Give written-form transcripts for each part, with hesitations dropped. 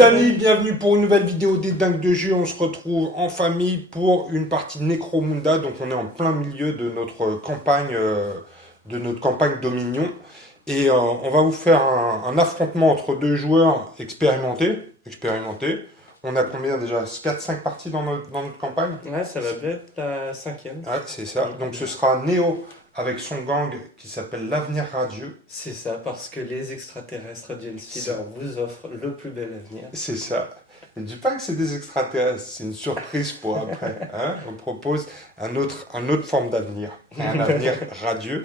les amis, bienvenue pour une nouvelle vidéo des dingues de jeu. On se retrouve en famille pour une partie de Necromunda. Donc on est en plein milieu de notre campagne Dominion. Et on va vous faire un affrontement entre deux joueurs expérimentés. On a combien déjà? 4-5 parties dans notre campagne? Ouais, ça va bien être la cinquième. Ouais, c'est ça. Donc ce sera Néo avec son gang qui s'appelle l'Avenir Radieux. C'est ça, parce que les extraterrestres Gen Speeder vous offrent le plus bel avenir. C'est ça. Ne dis pas que c'est des extraterrestres, c'est une surprise pour après. Hein. On propose un autre forme d'avenir, un avenir radieux,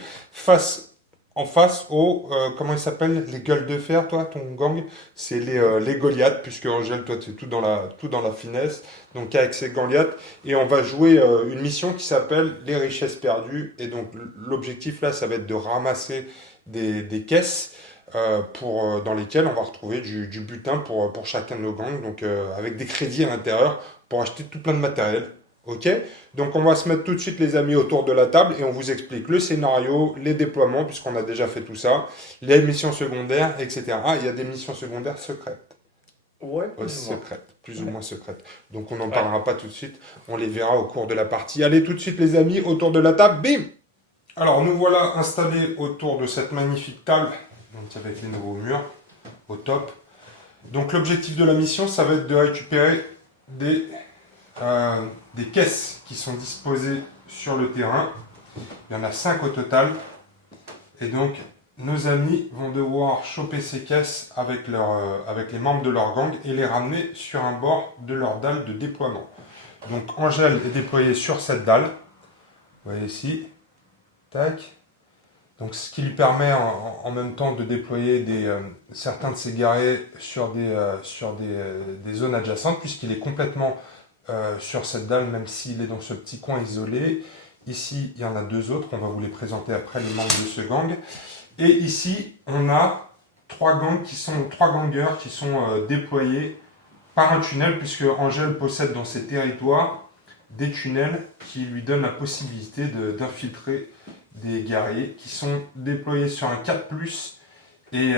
en face aux, comment ils s'appellent, les gueules de fer, toi, ton gang, c'est les Goliaths, puisque Angèle, toi, tu es tout dans la finesse, donc avec ces Goliaths, et on va jouer une mission qui s'appelle les richesses perdues, et donc l'objectif là, ça va être de ramasser des caisses dans lesquels on va retrouver du butin pour chacun de nos gangs, donc avec des crédits à l'intérieur pour acheter tout plein de matériel. Ok? Donc on va se mettre tout de suite les amis autour de la table et on vous explique le scénario, les déploiements, puisqu'on a déjà fait tout ça, les missions secondaires, etc. Ah, il y a des missions secondaires secrètes. Ouais, Plus ou moins secrètes. Donc on n'en parlera pas tout de suite, on les verra au cours de la partie. Allez tout de suite les amis, autour de la table, bim! Alors nous voilà installés autour de cette magnifique table, donc avec les nouveaux murs, au top. Donc l'objectif de la mission, ça va être de récupérer des caisses qui sont disposées sur le terrain. Il y en a 5 au total. Et donc nos amis vont devoir choper ces caisses avec les membres de leur gang et les ramener sur un bord de leur dalle de déploiement. Donc Angèle est déployée sur cette dalle. Vous voyez ici. Tac. Donc, ce qui lui permet en même temps de déployer certains de ses guerriers sur des zones adjacentes, puisqu'il est complètement sur cette dalle, même s'il est dans ce petit coin isolé. Ici, il y en a 2 autres, on va vous les présenter après, les membres de ce gang. Et ici, on a 3 gangers qui sont déployés par un tunnel, puisque Angèle possède dans ses territoires des tunnels qui lui donnent la possibilité d'infiltrer des guerriers qui sont déployés sur un 4+, et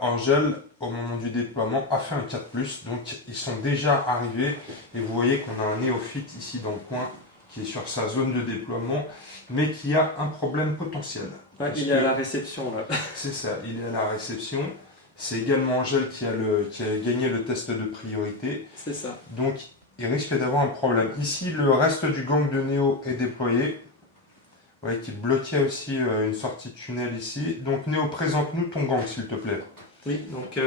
Angèle, au moment du déploiement, a fait un 4+, donc ils sont déjà arrivés, et vous voyez qu'on a un néophyte ici dans le coin, qui est sur sa zone de déploiement, mais qui a un problème potentiel. Ouais, il est à la réception là. C'est ça, il est à la réception. C'est également Angèle qui a gagné le test de priorité. C'est ça. Donc il risque d'avoir un problème. Ici, le reste du gang de Néo est déployé. Ouais, qui bloquait aussi une sortie de tunnel ici. Donc Néo, présente-nous ton gang s'il te plaît. Oui, donc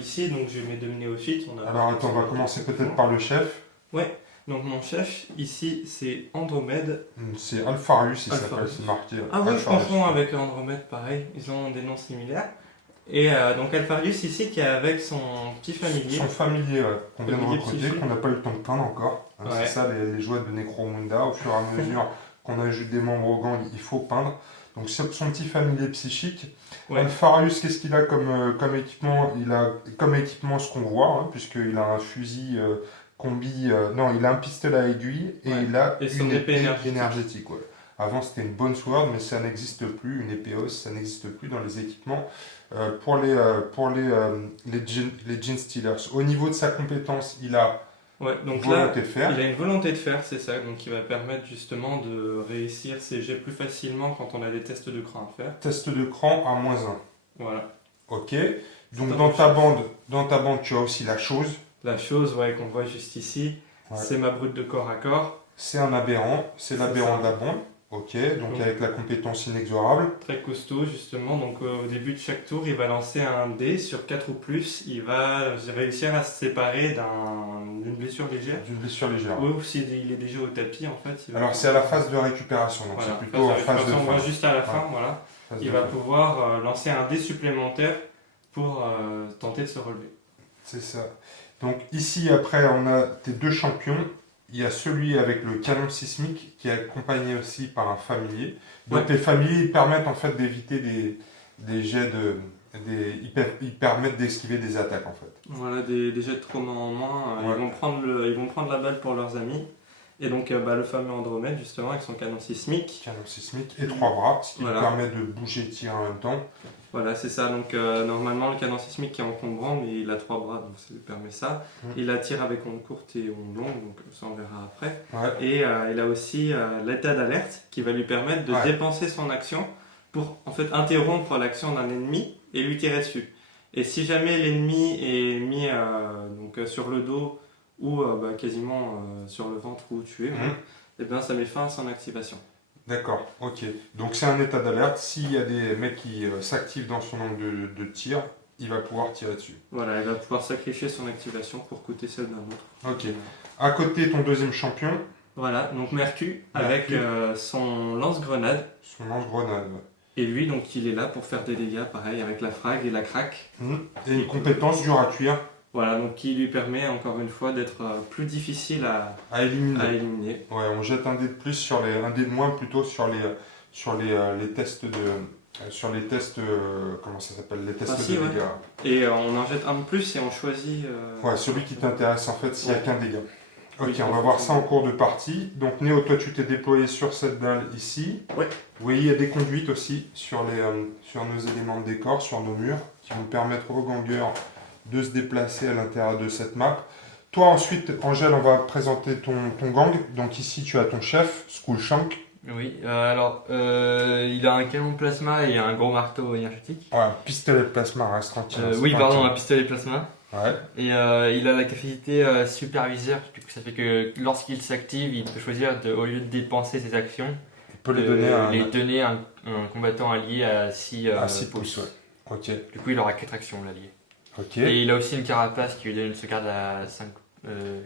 ici, donc j'ai mes 2 néophytes. Alors attends, on va commencer peut-être par le chef. Ouais, donc mon chef ici c'est Andromède. C'est Alpharius, il Alpharius. s'appelle, c'est marqué. Ah oui, je Alpharius. confonds avec Andromède, pareil, ils ont des noms similaires. Et donc Alpharius ici qui est avec son petit familier. Son familier, ouais, qu'on vient de Familier recruter, psychique. qu'on n'a pas eu le temps de peindre encore. Hein, Ouais. C'est ça les jouets de Necromunda. Au fur et à mesure qu'on ajoute des membres au gang, il faut peindre. Donc son petit familier psychique. Ouais. Alpharius, qu'est-ce qu'il a comme équipement? Il a comme équipement ce qu'on voit, hein, puisqu'il a un fusil combi. Non, il a un pistolet à aiguille et Ouais. il a Et son une épée épée énergétique. énergétique. Ouais. Avant c'était une bonne sword, mais ça n'existe plus. Une épée os, ça n'existe plus dans les équipements pour les Gene Stealers. Au niveau de sa compétence, il a Ouais, donc volonté là, de faire. il a une volonté de faire, c'est ça, donc qui va permettre justement de réussir ses jets plus facilement quand on a des tests de cran à faire. Test de cran à -1. Voilà. Ok. Donc un dans bon ta bande, tu as aussi la chose. La chose, ouais, qu'on voit juste ici, Ouais. c'est ma brute de corps à corps. C'est un aberrant. C'est l'aberrant ça. de la bande. Ok. Donc Donc, avec la compétence inexorable. très costaud justement, donc au début de chaque tour, il va lancer un dé sur 4 ou plus, il va réussir à se séparer d'une blessure légère. D'une blessure légère. Ou s'il est déjà au tapis, en fait. Il va Alors c'est à la phase de récupération. Donc voilà, c'est plutôt en phase de on voit fin. juste à la fin, Ouais. voilà. Phase Il de va fin. pouvoir lancer un dé supplémentaire pour tenter de se relever. C'est ça. Donc ici, après, on a tes 2 champions. Il y a celui avec le canon sismique qui est accompagné aussi par un familier. Donc Ouais. les familiers ils permettent en fait d'éviter des jets ils permettent d'esquiver des attaques en fait. Voilà, des jets de trauma en main, Ouais. ils vont prendre la balle pour leurs amis. Et donc le fameux Andromède, justement, avec son canon sismique. Canon sismique et 3 bras, ce qui Voilà. lui permet de bouger et de tirer en même temps. Voilà, c'est ça. Donc normalement le canon sismique est encombrant, mais il a 3 bras, donc ça lui permet ça. Il attire avec onde courte et onde longue, donc ça on verra après. Ouais. Et il a aussi l'état d'alerte qui va lui permettre de dépenser son action pour en fait interrompre l'action d'un ennemi et lui tirer dessus. Et si jamais l'ennemi est mis donc, sur le dos ou quasiment sur le ventre où tu es, et bien ça met fin à son activation. D'accord, ok. Donc c'est un état d'alerte. S'il y a des mecs qui s'activent dans son angle de tir, il va pouvoir tirer dessus. Voilà, il va pouvoir sacrifier son activation pour coûter celle d'un autre. Ok. À côté, ton deuxième champion. Voilà, donc Mercu avec son lance-grenade. Son lance-grenade, ouais. Et lui, donc il est là pour faire des dégâts, pareil, avec la frag et la craque. Et une compétence dure à cuire. Voilà, donc qui lui permet encore une fois d'être plus difficile à éliminer. Ouais, on jette un dé de plus sur les, un dé de moins plutôt sur les tests de, sur les tests, comment ça s'appelle, les tests de dégâts. Et on en jette un de plus et on choisit. Ouais, celui qui t'intéresse en fait, s'il n'y a qu'un dégât. Ok, on va voir ça en cours de partie. Donc Néo, toi tu t'es déployé sur cette dalle ici. Ouais. Vous voyez, il y a des conduites aussi sur nos éléments de décor, sur nos murs, qui vont permettre aux gangers de se déplacer à l'intérieur de cette map. Toi ensuite, Angèle, on va présenter ton gang. Donc ici tu as ton chef, Skullshank. Oui, alors il a un canon de plasma et un gros marteau énergétique. Un pistolet de plasma, reste tranquille. Oui, pardon, un pistolet de plasma. Ouais. Et il a la capacité superviseur, du coup ça fait que lorsqu'il s'active, il peut choisir, au lieu de dépenser ses actions, Il peut les donner à un combattant allié à 6 pouces. Ouais. Ok. Du coup il aura 4 actions l'allié. Ok. Et il a aussi une carapace qui lui donne une sauvegarde à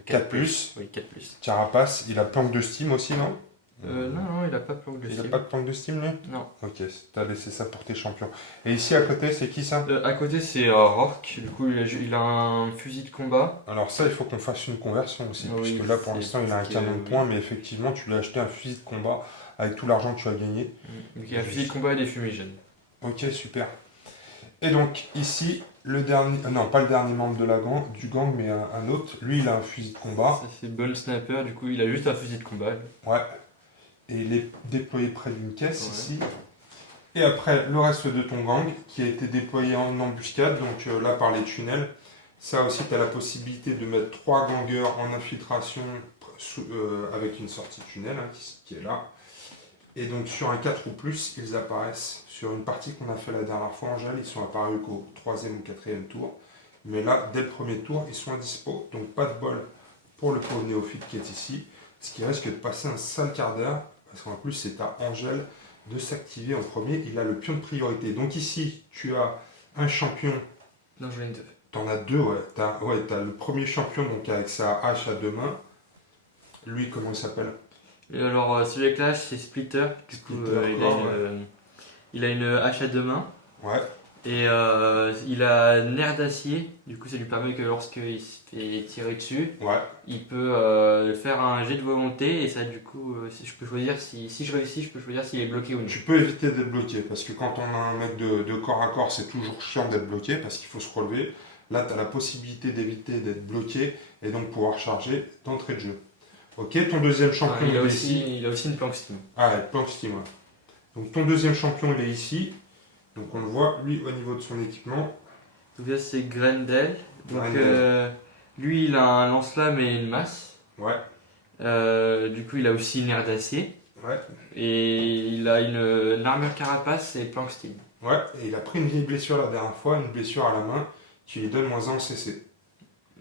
4 plus. Oui, 4 plus. Carapace, il a planque de steam aussi, non? Non, il a pas de planque de steam. Il a pas de planque de steam, lui? Non. Ok, t'as laissé ça pour tes champions. Et ici à côté, c'est qui ça? À côté, c'est Rourke. Du coup, il a un fusil de combat. Alors ça, il faut qu'on fasse une conversion aussi, Oui, puisque là, pour l'instant, il a un canon de poing, mais effectivement, tu lui as acheté un fusil de combat avec tout l'argent que tu as gagné. Donc il a un fusil de combat et des fumigènes. Ok, super. Et donc, ici, le dernier... non, pas le dernier membre de du gang, mais un autre. Lui, il a un fusil de combat. Ça, c'est Ball Sniper. Du coup, il a juste un fusil de combat. Ouais. Et il est déployé près d'une caisse ici. Et après, le reste de ton gang qui a été déployé en embuscade, donc là par les tunnels. Ça aussi, tu as la possibilité de mettre 3 gangers en infiltration avec une sortie tunnel qui est là. Et donc sur un 4 ou plus, ils apparaissent sur une partie qu'on a fait la dernière fois, Angèle. Ils sont apparus qu'au 3e ou 4e tour. Mais là, dès le premier tour, ils sont à dispo. Donc pas de bol pour le pauvre néophyte qui est ici. Ce qui risque de passer un sale quart d'heure. Parce qu'en plus, c'est à Angèle de s'activer en premier. Il a le pion de priorité. Donc ici, tu as un champion. Non, j'en ai 2. T'en as 2, ouais. T'as le premier champion donc avec sa hache à 2 mains. Lui, comment il s'appelle? Et alors, celui avec la hache, c'est Splitter. Du coup, il a une hache à 2 mains. Ouais. Et il a nerf d'acier. Du coup, ça lui permet que lorsqu'il se fait tirer dessus, il peut faire un jet de volonté. Et ça, du coup, si je peux choisir, si je réussis, je peux choisir s'il est bloqué ou non. Tu peux éviter d'être bloqué. Parce que quand on a un mec de corps à corps, c'est toujours chiant d'être bloqué parce qu'il faut se relever. Là, tu as la possibilité d'éviter d'être bloqué et donc pouvoir charger d'entrée de jeu. Ok, ton deuxième champion, il a aussi une planque Steam. Ah, planque Steam, ouais. Donc ton deuxième champion, il est ici. Donc on le voit, lui, au niveau de son équipement. Donc là, c'est Grendel. Donc lui, il a un lance-flamme et une masse. Ouais. Du coup, il a aussi une aire d'acier. Ouais. Et il a une armure carapace et planque Steam. Ouais, et il a pris une vieille blessure la dernière fois, une blessure à la main, qui lui donne -1 en CC.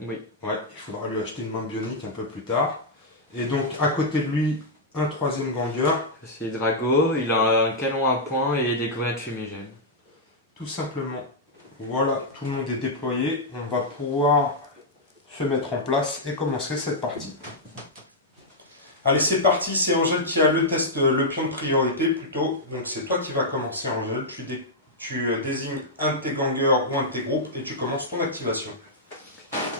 Oui. Ouais, il faudra lui acheter une main bionique un peu plus tard. Et donc, à côté de lui, un 3e ganger. C'est Drago, il a un canon à poing et des grenades fumigènes. Tout simplement. Voilà, tout le monde est déployé. On va pouvoir se mettre en place et commencer cette partie. Allez, c'est parti. C'est Angèle qui a le pion de priorité plutôt. Donc c'est toi qui vas commencer, Angèle. Tu désignes un de tes gangers ou un de tes groupes et tu commences ton activation.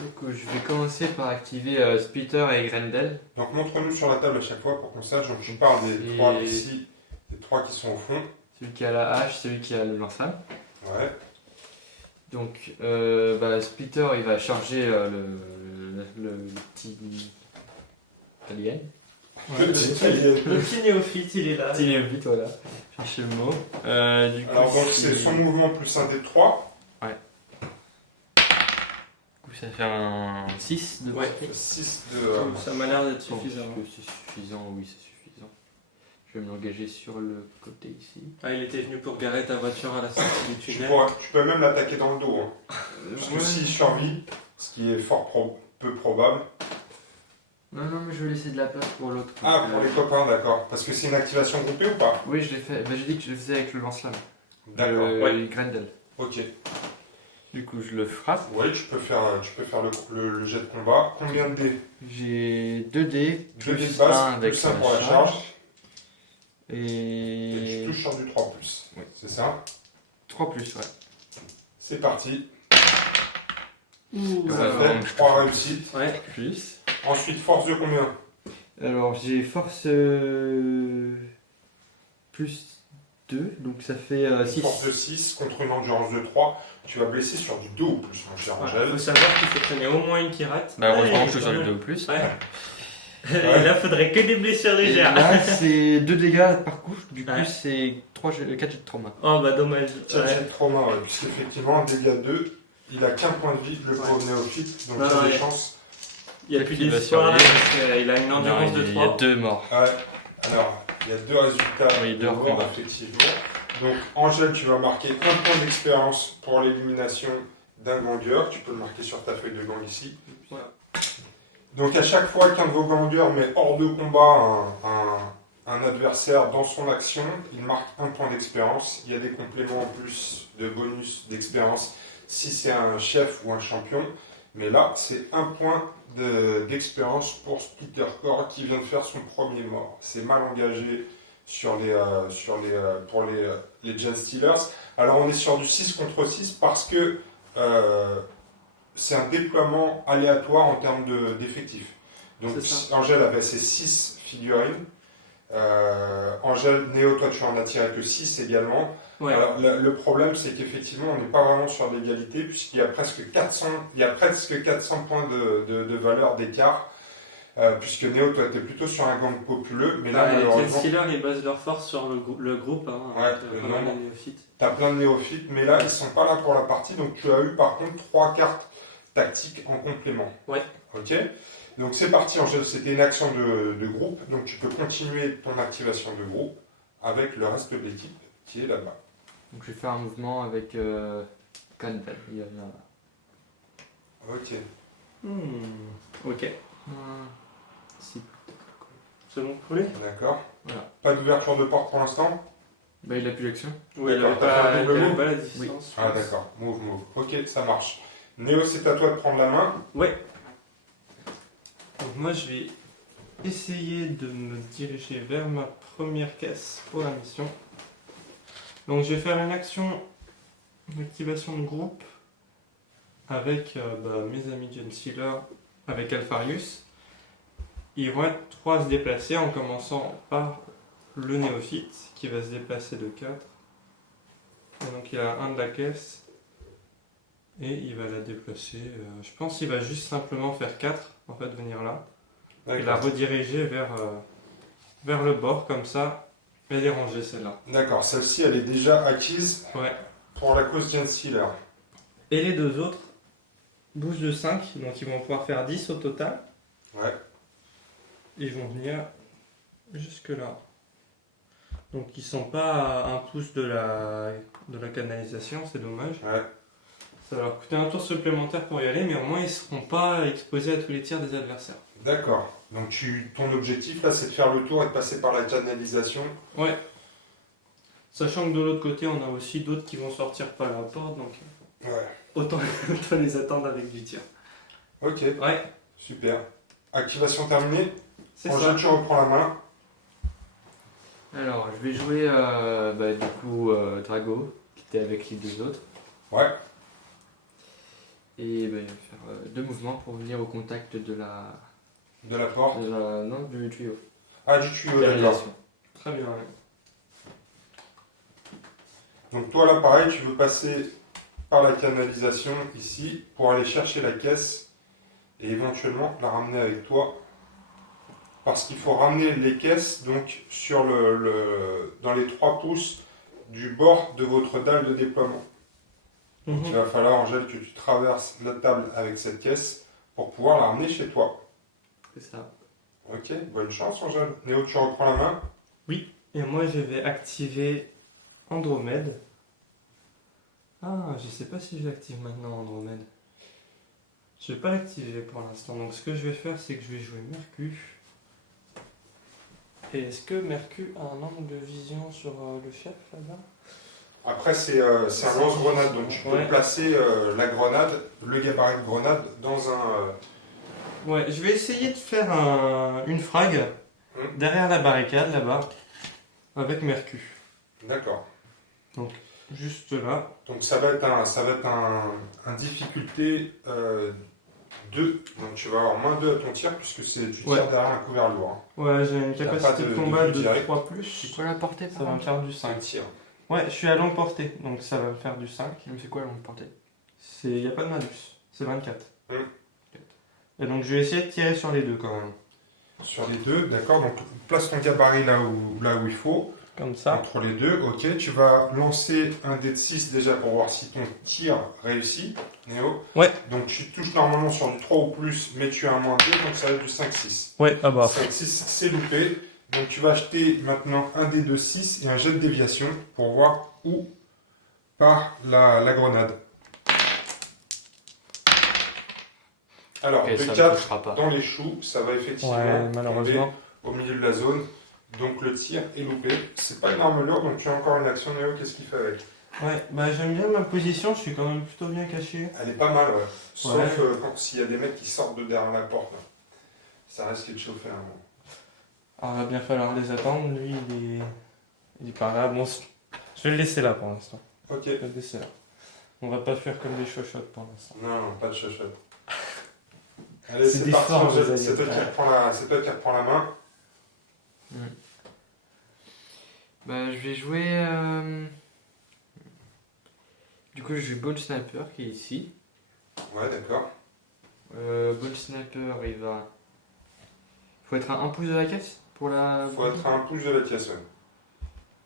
Du coup, je vais commencer par activer Splitter et Grendel. Donc montre-nous sur la table à chaque fois pour qu'on sache. Donc je parle des 3 ici, des 3 qui sont au fond. Celui qui a la hache, celui qui a le lance-flamme. Ouais. Donc, Splitter, il va charger le petit alien. Le petit néophyte, il est là. Petit néophyte, voilà. chercher le mot. Du coup, Alors donc c'est son mouvement plus un des 3. Ouais. Du coup ça fait un 6 de Ouais. 6 de... Ça m'a l'air d'être suffisant. C'est suffisant, oui c'est suffisant. Je vais m'engager sur le côté ici. Ah, il était venu pour garer ta voiture à la sortie du tunnel. Tu peux même l'attaquer dans le dos. Hein. Parce que s'il survit, ce qui est peu probable... Non, mais je vais laisser de la place pour l'autre. Ah, pour les copains, d'accord. Parce que c'est une activation groupée ou pas? Oui, je l'ai fait. J'ai dit que je le faisais avec le lance-flamme. D'accord. Ouais. Grendel. Ok. Du coup, je le frappe. Oui, tu peux faire le jet de combat. Combien de dés? J'ai 2 dés, 2 dés de plus base, 1 avec plus 1 pour la charge. Et Et tu touches sur du 3+. Oui. C'est ça? 3 plus, ouais. C'est parti. Ouh, Ça fait 3 réussites. Ouais, plus. Ensuite, force de combien? Alors, j'ai force plus 2, donc ça fait 6. Force de 6 contre une endurance de 3. Tu vas blesser sur du 2 ou plus, mon cher Il Angèle. faut savoir qu'il faut traîner au moins une qui rate. Bah, heureusement Ouais, que je suis sur le 2 ou plus. Ouais. Et là, faudrait que des blessures Et légères. là, c'est 2 dégâts par couche, du coup, Ouais. c'est 4 jets de trauma. Oh bah dommage. Ça, c'est le trauma, ouais, puisqu'effectivement, dégâts 2, il a qu'un point de vie, le pauvre néophyte, donc Ah, il y a des ouais. chances. Il n'y a plus Il va d'espoir là survivre. parce qu'il a une endurance Non, de il y a 3. 2 morts. Ouais. Alors, il y a 2 résultats Oui, de 2 mort, combats. effectivement. Donc, Angèle, tu vas marquer un point d'expérience pour l'élimination d'un gangueur. Tu peux le marquer sur ta feuille de gang ici. Ouais. Donc, à chaque fois qu'un de vos gangueurs met hors de combat un adversaire dans son action, il marque un point d'expérience. Il y a des compléments en plus de bonus d'expérience si c'est un chef ou un champion. Mais là, c'est un point d'expérience pour Splitter Core qui vient de faire son premier mort. C'est mal engagé pour les Gen Stealers. Alors, on est sur du 6 contre 6 parce que c'est un déploiement aléatoire en termes d'effectifs. Donc, Angèle avait ses 6 figurines. Angèle, Néo, toi tu en as tiré que 6 également. Ouais. Alors, le problème, c'est qu'effectivement, on n'est pas vraiment sur l'égalité, puisqu'il y a presque 400 points de valeur d'écart. Puisque Néo, toi, tu es plutôt sur un gang populeux, mais là, Les malheureusement, Steelers, ils basent leur force sur le groupe. Hein, Ouais, avec, non. les néophytes. tu as plein de néophytes, mais là, ils sont pas là pour la partie, donc tu as eu par contre 3 cartes tactiques en complément. Ouais. Ok. Donc c'est parti, Angèle, c'était une action de groupe, donc tu peux continuer ton activation de groupe avec le reste de l'équipe qui est là-bas. Donc je vais faire un mouvement avec Grendel. Il va venir là. Ok. Ok. Si. C'est bon pour lui? D'accord. Voilà. Pas d'ouverture de porte pour l'instant? Bah, il a plus l'action. Oui, il D'accord, n'avait t'as fait un pas, double il avait move pas la distance. Ah d'accord, move. Ok, ça marche. Néo, c'est à toi de prendre la main. Ouais. Donc moi je vais essayer de me diriger vers ma première caisse pour la mission. Donc je vais faire une action d'activation de groupe avec mes amis Gen Stealer, avec Alpharius. Ils vont être 3 à se déplacer en commençant par le néophyte qui va se déplacer de 4. Et donc il a un de la caisse et il va la déplacer. Je pense qu'il va juste simplement faire 4, en fait venir là. Et la rediriger vers le bord comme ça et les ranger celle-là. D'accord, celle-ci elle est déjà acquise pour la cause Gen Stealer. Et les 2 autres bougent de 5, donc ils vont pouvoir faire 10 au total. Ouais. Ils vont venir jusque là. Donc ils sont pas à un pouce de la canalisation, c'est dommage. Ouais. Ça va leur coûter un tour supplémentaire pour y aller, mais au moins ils seront pas exposés à tous les tirs des adversaires. D'accord. Donc ton objectif là c'est de faire le tour et de passer par la canalisation. Ouais. Sachant que de l'autre côté on a aussi d'autres qui vont sortir par la porte, donc autant les attendre avec du tir. Ok. Ouais. Super. Activation terminée. C'est Angèle, ça. tu reprends la main. Alors, je vais jouer Drago, qui était avec les 2 autres. Ouais. Et il va faire 2 mouvements pour venir au contact de la. De la porte. Non, du tuyau. Ah, du tuyau, d'accord. Très bien. Ouais. Donc toi là pareil, tu veux passer par la canalisation ici pour aller chercher la caisse et éventuellement la ramener avec toi parce qu'il faut ramener les caisses donc sur dans les 3 pouces du bord de votre dalle de déploiement. Donc il va falloir, Angèle, que tu traverses la table avec cette caisse pour pouvoir la ramener chez toi. C'est ça. Ok, bonne chance, Angèle. Néo, tu reprends la main. Oui, et moi je vais activer Andromède. Ah, je sais pas si je l'active maintenant, Andromède. Je vais pas l'activer pour l'instant. Donc ce que je vais faire, c'est que je vais jouer Mercure. Et est-ce que Mercure a un angle de vision sur le chef là-bas? Après, c'est un lance-grenade, donc tu peux placer la grenade, le gabarit de grenade, dans un... Ouais, je vais essayer de faire une frag derrière la barricade là-bas, avec Mercure. D'accord. Donc, juste là. Donc ça va être un difficulté 2. Donc tu vas avoir -2 à ton tir, puisque tu tires derrière un couvert lourd. Ouais, j'ai une capacité de combat de 3+. C'est quoi la portée? Ça va me faire du 5. Tir. Ouais, je suis à longue portée, donc ça va me faire du 5. C'est quoi la longue portée? Il n'y a pas de malus, c'est 24. Et donc je vais essayer de tirer sur les deux quand même. Sur les deux, d'accord. Donc place ton gabarit là où il faut. Comme ça. Entre les deux, ok. Tu vas lancer un dé de 6 déjà pour voir si ton tir réussit, Néo. Ouais. Donc tu touches normalement sur du 3 ou plus, mais tu as un -2, donc ça va être du 5-6. Ouais, ah bah. 5-6, c'est loupé. Donc tu vas acheter maintenant un dé de 6 et un jet de déviation pour voir où part la grenade. Alors, Okay, de 4 dans les choux, ça va effectivement tomber au milieu de la zone. Donc le tir est loupé. C'est pas une arme lourde, donc tu as encore une action, Néo. Qu'est-ce qu'il fait avec? Ouais, bah j'aime bien ma position, je suis quand même plutôt bien caché. Elle est pas mal, ouais. Sauf s'il y a des mecs qui sortent de derrière la porte. Là. Ça risque de chauffer un moment. Alors, il va bien falloir les attendre. Lui, il est par là. Bon, je vais le laisser là pour l'instant. Ok. Je vais le laisser là. On va pas faire comme des chochottes pour l'instant. Non, pas de chochotte. Allez, c'est parti, Angèle. C'est toi qui reprends la main. Bah, je vais jouer. Du coup, je joue Bone Sniper qui est ici. Ouais, d'accord. Bone Sniper, il va. Faut être à 1 pouce de la caisse pour la. Faut être à 1 pouce de la caisse, ouais.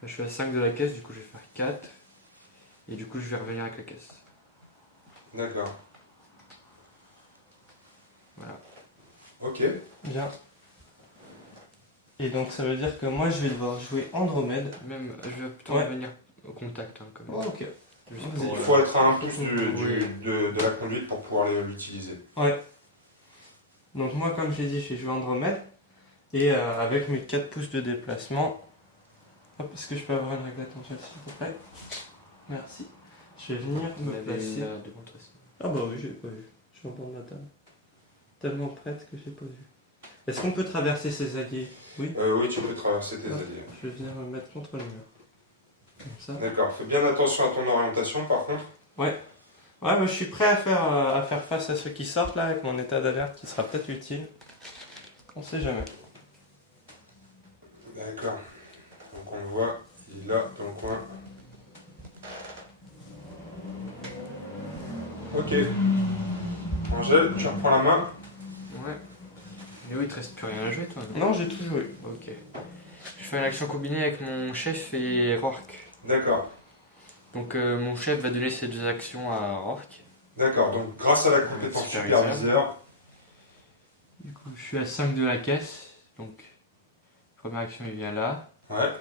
Je suis à 5 de la caisse, du coup, je vais faire 4. Et du coup, je vais revenir avec la caisse. D'accord. Voilà. Ok. Bien. Et donc ça veut dire que moi je vais devoir jouer Andromède. Même, je vais plutôt revenir au contact. Hein, comme ok. Il faut être à 1 pouce de la conduite pour pouvoir l'utiliser. Ouais. Donc moi comme je l'ai dit, je vais jouer Andromède. Et avec mes 4 pouces de déplacement. Hop, est-ce que je peux avoir une réglette en fait s'il vous plaît? Merci. Je vais venir me placer. Ah bah oui, je l'ai pas vu. Je suis en bord de la table. Tellement prête que j'ai pas vu. Est-ce qu'on peut traverser ces alliés? Oui. Oui, tu peux traverser tes alliés. Je vais venir me mettre contre le mur. Comme ça. D'accord. Fais bien attention à ton orientation par contre. Ouais. Ouais, mais je suis prêt à faire face à ceux qui sortent là avec mon état d'alerte qui sera peut-être utile. On sait jamais. D'accord. Donc on le voit, il est là dans le coin. Ok. Angèle, tu reprends la main. Ouais. Mais oui, il te reste plus rien à jouer toi? Non, j'ai tout joué. Ok. Je fais une action combinée avec mon chef et Rourke. D'accord. Donc mon chef va donner ses 2 actions à Rourke. D'accord, donc grâce à la compétence superviseur. Du coup, je suis à 5 de la caisse. Donc, première action, il vient là. Ouais.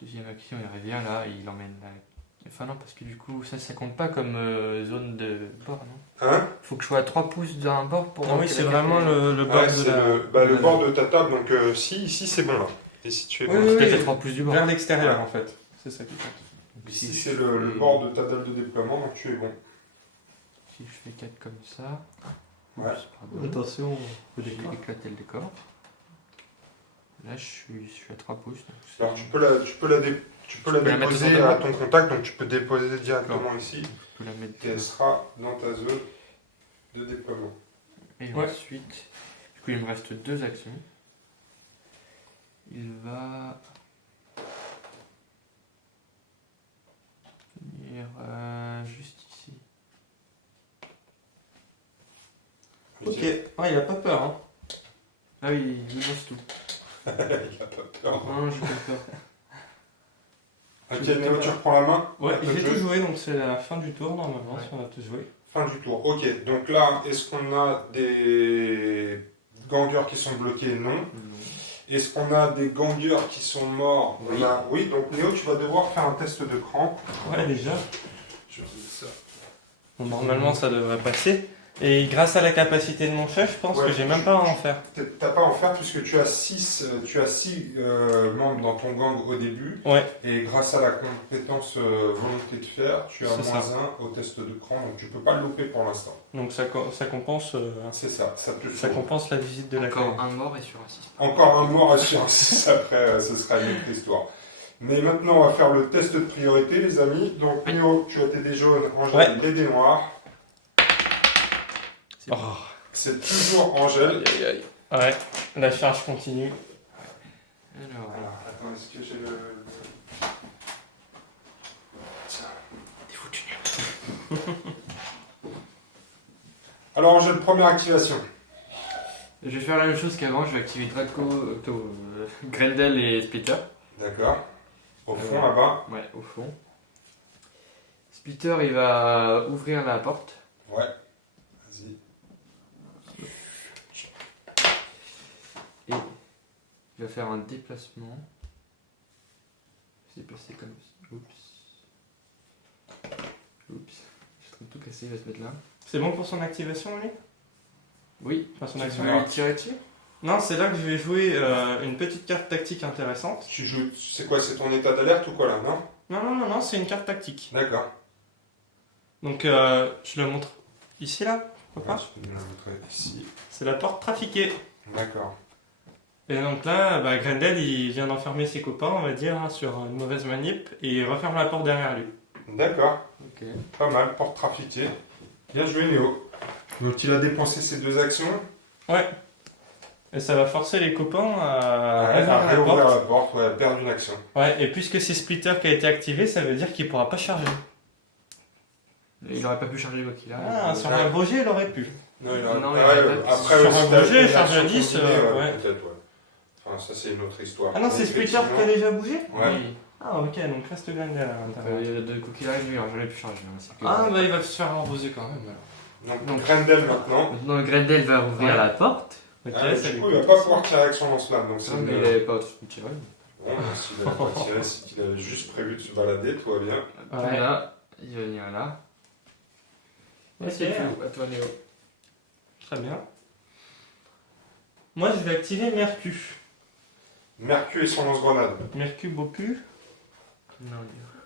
Deuxième action, il revient là et il emmène là. Enfin non, parce que du coup, ça compte pas comme zone de bord, non? Hein? Faut que je sois à 3 pouces d'un bord pour... Non, oui, c'est vraiment le bord de le bord de ta table, donc si, ici c'est bon là. Et si tu es oui, peut-être à 3 pouces du bord. Vers l'extérieur en fait. C'est ça qui compte. Donc, ici c'est le bord de ta dalle de déploiement, donc tu es bon. Si je fais 4 comme ça... Ouais. Attention, j'ai éclaté le décor. Là, je suis à 3 pouces. Donc alors tu peux la déposer à ton contact, donc tu peux déposer directement ici. Je peux la mettre et elle sera dans ta zone de déploiement. Et ensuite, du coup, il me reste 2 actions. Il va venir juste ici. Ok, il a pas peur. Hein. Ah oui, il lance tout. Il a pas peur. Non, j'ai pas peur. Ok, Néo, tu reprends la main? Ouais, j'ai tout joué, donc c'est la fin du tour normalement, si on a tout joué. Fin du tour, ok. Donc là, est-ce qu'on a des gangers qui sont bloqués? Non. Est-ce qu'on a des gangers qui sont morts? Oui. Oui, donc Néo, tu vas devoir faire un test de cran. Ouais, déjà. Je vais ça. Bon, normalement, ça devrait passer. Et grâce à la capacité de mon chef, je pense que j'ai même pas à en faire. T'as pas à en faire puisque tu as 6 membres dans ton gang au début. Ouais. Et grâce à la compétence volonté de faire, tu as C'est moins ça. 1 au test de cran, donc tu peux pas le louper pour l'instant. Donc ça compense, C'est ça, ça ça compense la visite de la Encore commune. un mort et sur un 6. Encore un mort sur 6 après, ce sera une autre histoire. Mais maintenant, on va faire le test de priorité, les amis. Donc, Néo, tu as tes dés jaunes, Angèle, les dés noirs. Oh. C'est toujours Angèle. Aïe, aïe, aïe. Ouais, la charge continue. Alors, Alors, attends, est-ce que j'ai le... t'es foutu. Alors, Angèle, première activation. Je vais faire la même chose qu'avant, je vais activer Grendel et Splitter. D'accord. Au fond, là-bas. Ouais, au fond. Splitter, il va ouvrir la porte. Ouais. Vas-y. Et il va faire un déplacement. Il va se déplacer comme ça. Oups. Je trouve tout cassé, il va se mettre là. C'est bon pour son activation, lui? Oui. Enfin, son Tu action. veux lui tirer dessus? Non, c'est là que je vais jouer une petite carte tactique intéressante. Tu joues... C'est quoi, c'est ton état d'alerte ou quoi, là, non? Non, c'est une carte tactique. D'accord. Donc, je le montre ici, là. Pourquoi pas? Je peux la montrer ici. C'est la porte trafiquée. D'accord. Et donc là, Grendel, il vient d'enfermer ses copains, on va dire, hein, sur une mauvaise manip, et il referme la porte derrière lui. D'accord. Ok. Pas mal, porte trafiquée. Bien joué, Néo. Donc, il a dépensé ses 2 actions. Ouais. Et ça va forcer les copains à Ouais, à refermer la réouvrir porte. la porte, ouais, perdre une action. Ouais, et puisque c'est Splitter qui a été activé, ça veut dire qu'il pourra pas charger. Il aurait pas pu charger quoi qu'il arrive. Ah, sur un gros jet, il aurait pu. Non, il Non, a... il aurait pas- après, sur aussi, un t'as budget, une charge à action 10, combinée, ouais. Peut-être, ouais. Enfin, ça, c'est une autre histoire. Ah non, c'est Splitter qui a Effectivement. déjà bougé? Ouais. Oui. Ah ok, donc reste Grendel à l'intérieur. De quoi qu'il arrive, lui, alors j'aurais pu changer. Hein, c'est que- Ah bah il va se faire arroser quand même alors. Donc, Grendel maintenant. Maintenant, Grendel va ouvrir Ouais. la porte. Ok, Ah, ça du lui coup, il va coûte pas aussi. pouvoir tirer avec son lance-flamme. Donc, c'est Non, mais une- il avait pas tiré. Bon, s'il n'avait pas tiré, c'est qu'il avait juste prévu de se balader, tout va bien. Ouais. Là, il va venir là. Et Ok. c'est tout. À toi, Léo. Très bien. Moi je vais activer Mercu. Mercure et son lance-grenade. Mercu Bopu. Non,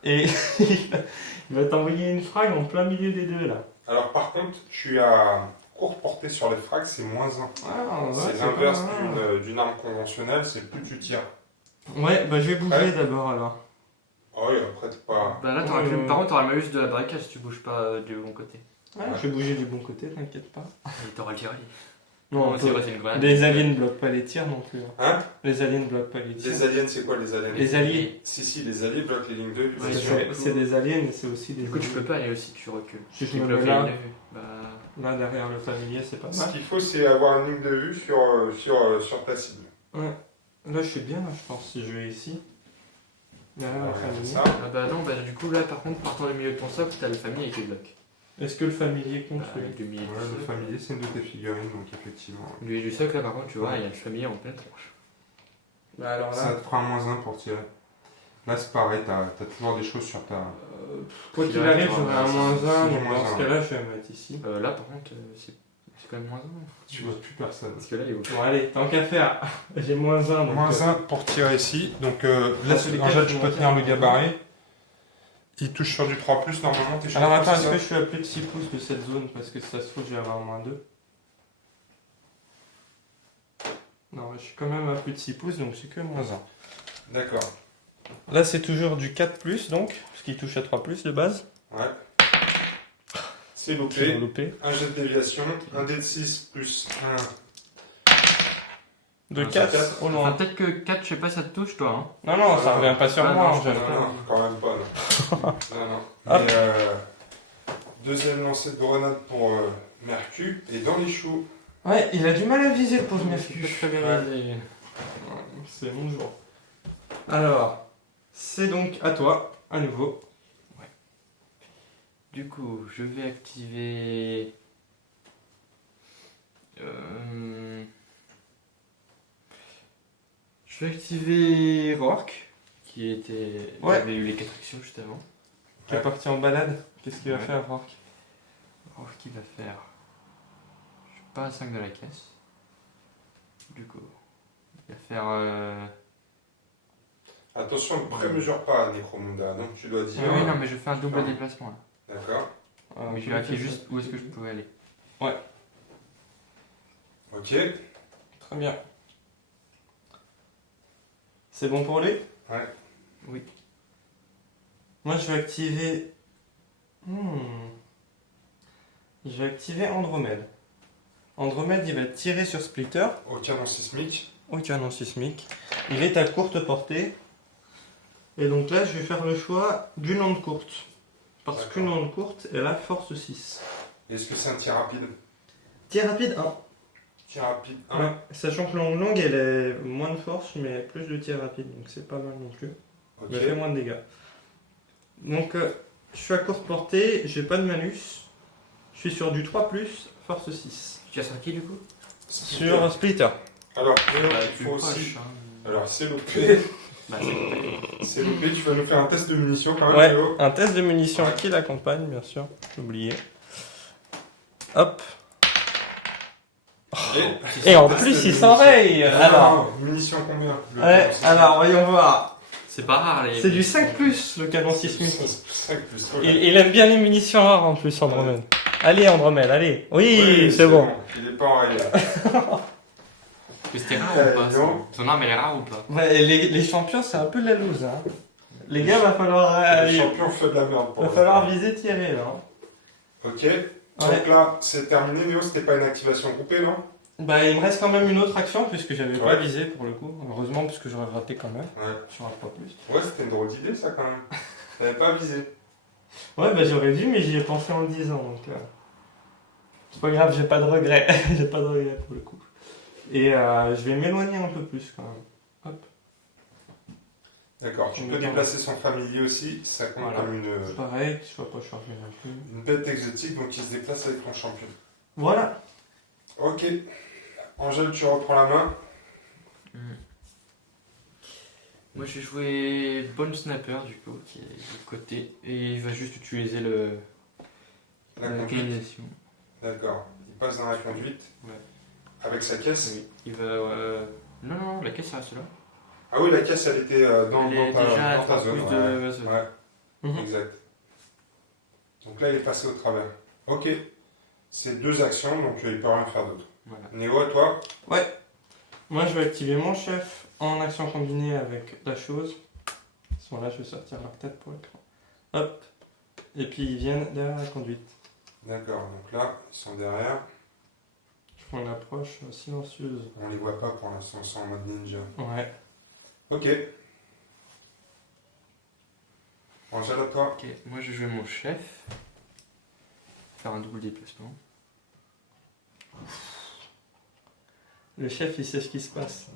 Et il va t'envoyer une frag en plein milieu des deux là. Alors, par contre, tu as courte portée sur les frags, c'est moins 1. Ah, ouais, C'est l'inverse d'une arme conventionnelle, c'est plus tu tires. Ouais, bah je vais bouger Ouais. d'abord alors. Ah oui, après, t'es pas. Bah là, par contre, t'auras le malus de la barricade si tu bouges pas du bon côté. Ouais, je vais bouger du bon côté, t'inquiète pas. Et t'auras le tir. Non, c'est vrai, c'est une grenade. les aliens ne bloquent pas les tirs non plus. Hein? Les aliens ne bloquent pas les tirs. Les aliens, c'est quoi les aliens? Les alliés. Si, les alliés bloquent les lignes de vue. Ouais, c'est C'est sûr. c'est des aliens, mais c'est aussi des. Du coup, tu peux pas aller aussi, tu recules. Si je Tu me bloques mets les là, lignes de vue. Bah, là derrière le familier, c'est pas Ce mal. qu'il faut, c'est avoir une ligne de vue sur ta cible. Ouais. Là je suis bien, là, je pense, si je vais ici. Derrière la Ouais, famille. ça. ah bah non, bah du coup, là, par contre, partant du milieu de ton socle, t'as le famille avec les blocs. Est-ce que le familier compte Bah, lui avec le milieu Ouais, du le socle. familier, c'est une de tes figurines, donc effectivement. Lui du socle, là, par contre, tu vois, Ouais. il y a le famille en pleine tronche. Bah alors Ça là, te fera un moins 1 pour tirer. Là, c'est pareil, t'as toujours des choses sur ta. quoi qu'il Celui-là, arrive, tu j'aurai vois, un moins c'est 1, du donc moins dans ce un, cas-là, je vais me mettre ici. Là, par contre, c'est quand même moins 1. Tu vois plus personne. Parce que là, il est au Bon allez, tant qu'à faire, j'ai moins 1. Donc, Moins 1 pour tirer ici. Donc là, tous les cas, Angèle, je tu vais peux tenir le monter. gabarit. Il touche sur du 3, normalement, t'es Alors attends, c'est est-ce ça que je suis à plus de 6 pouces de cette zone? Parce que si ça se trouve, je vais avoir un moins 2. Non, je suis quand même à plus de 6 pouces, donc c'est que moins 1. D'accord. Là, c'est toujours du 4+, donc, parce qu'il touche à 3+, de base. Ouais. C'est J'ai loupé. loupé. Un jet de déviation. Un dé de 6 plus 1. De Un 4, quatre. au Enfin, loin. peut-être que 4, je sais pas, ça te touche, toi. Hein. Non, ça revient pas sur Ah, moi, non, Angèle. Non, quand même pas, non. Non. Hop. Mais, deuxième lancée de grenade pour Mercure. Et dans les choux. Ouais, il a du mal à viser, le pauvre C'est Mercure. pas très bien Ouais. visé. C'est mon jour. Alors, c'est donc à toi, à nouveau. Ouais. Du coup, je vais activer... Je vais activer Rourke, qui était... Ouais. J'avais eu les 4 actions juste avant. Qui est parti en balade. Qu'est-ce qu'il va faire, Rourke? Rourke, il va faire... Je suis pas à 5 de la caisse. Du coup, il va faire... Attention, ne prémesure pas à Necromunda, donc tu dois dire. Oui, non, mais je fais un double déplacement là. D'accord. Mais je vérifie juste où est-ce que je pouvais aller. Ouais. Ok. Très bien. C'est bon pour lui? Ouais. Oui. Moi, je vais activer... Je vais activer Andromède. Andromède, il va tirer sur Splitter. Au canon sismique. Au canon sismique. Il est à courte portée. Et donc là, je vais faire le choix d'une onde courte. Parce D'accord. qu'une onde courte, elle a force 6. Est-ce que c'est un tir rapide? Tir rapide 1. Tir rapide 1. Ouais. Sachant que l'onde longue, elle est moins de force, mais plus de tir rapide. Donc c'est pas mal non plus. Ok. Il fait moins de dégâts. Donc je suis à courte portée, j'ai pas de malus. Je suis sur du 3+, force 6. Tu as sur qui du coup? Sur Splitter. Alors, Léo, Bah, il tu faut le aussi. proches, hein. Alors, c'est loupé. Bah, c'est C'est loupé, tu vas nous faire un test de munitions quand même, Ouais, Léo. un test de munitions Ouais. qui l'accompagne, bien sûr. J'ai oublié. Hop. Et en plus, il s'enraye. Alors, Munitions combien? Le ouais, canon sismique. alors voyons voir. C'est pas rare les. C'est du 5+, le canon sismique. 5 plus. Il aime bien les munitions rares en plus, Andromède. Allez, Andromède, allez. Oui, c'est bon. Il est pas enrayé. Mais c'était rare ou pas? non. Son arme elle est rare ou pas? Ouais, les champions, c'est un peu de la loose. Hein. Les gars, va falloir, Le champion fait de la merde pour va le falloir moment. viser tirer là. Ok. Ouais. Donc là, c'est terminé, Léo. C'était pas une activation groupée, non? Bah, il me reste quand même une autre action puisque j'avais pas Ouais. visé pour le coup. Heureusement, puisque j'aurais raté quand même. Ouais. Je rate pas plus. Ouais, c'était une drôle d'idée, ça, quand même. T'avais pas visé. Ouais, bah j'aurais dû, mais j'y ai pensé en le disant. Donc, c'est pas grave, j'ai pas de regrets. J'ai pas de regrets pour le coup. Et je vais m'éloigner un peu plus quand même. Hop. D'accord. Tu peux D'accord. déplacer son familier aussi. Ça compte Voilà. comme une Pareil, que je sois pas chargé non plus. bête exotique, donc il se déplace avec ton champion. Voilà. Ok. Angèle, tu reprends la main. Moi je vais jouer Bone Snapper du coup, qui est de côté. Et il va juste utiliser La la conduite. canalisation. D'accord. Il passe dans la conduite. Ouais. Avec sa caisse. Oui. Il va. Non, la caisse reste là. Ah oui, la caisse, elle était dans, Elle est dans ta, déjà dans à ta 3 zone. plus de ma zone. Ouais, Mhm. exact. Donc là, il est passé au travers. Ok. C'est 2 actions, donc il peut rien faire d'autre. Voilà. Néo, à toi. Moi, je vais activer mon chef en action combinée avec la chose. Là, je vais sortir leur tête pour l'écran. Hop. Et puis, ils viennent derrière la conduite. D'accord, donc là, ils sont derrière. Je prends une approche silencieuse. On les voit pas pour l'instant, ils sont en mode ninja. Ouais. Ok. Angèle, à toi. Ok, moi je vais jouer mon chef. Faire un double déplacement. Le chef, il sait ce qui se passe.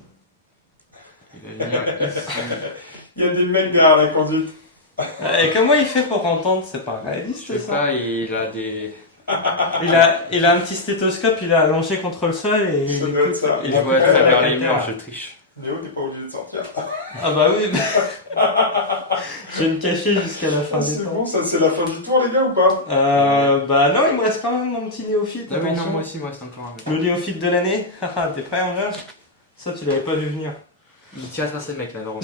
Il va venir ici. Il y a des mecs derrière la conduite. Et comment il fait pour entendre? C'est pas Je réaliste, sais ça. pas, il a des. Il a un petit stéthoscope, il est allongé contre le sol et il Ça doit écoute. être ça. Il Ouais, voit à ouais, travers ouais, les ouais. murs, je triche. Néo, t'es pas obligé de sortir. Ah bah oui. Je vais me cacher jusqu'à la fin Ah, des c'est temps. bon, ça c'est la fin du tour, les gars, ou pas? Bah non, il me reste quand même mon petit néophyte. Ah oui, non, attention. moi aussi, il me reste encore un. Le néophyte de l'année. Haha, t'es prêt, Angèle? Ça, tu l'avais pas vu venir. Il tire à tracer le mec là, vraiment.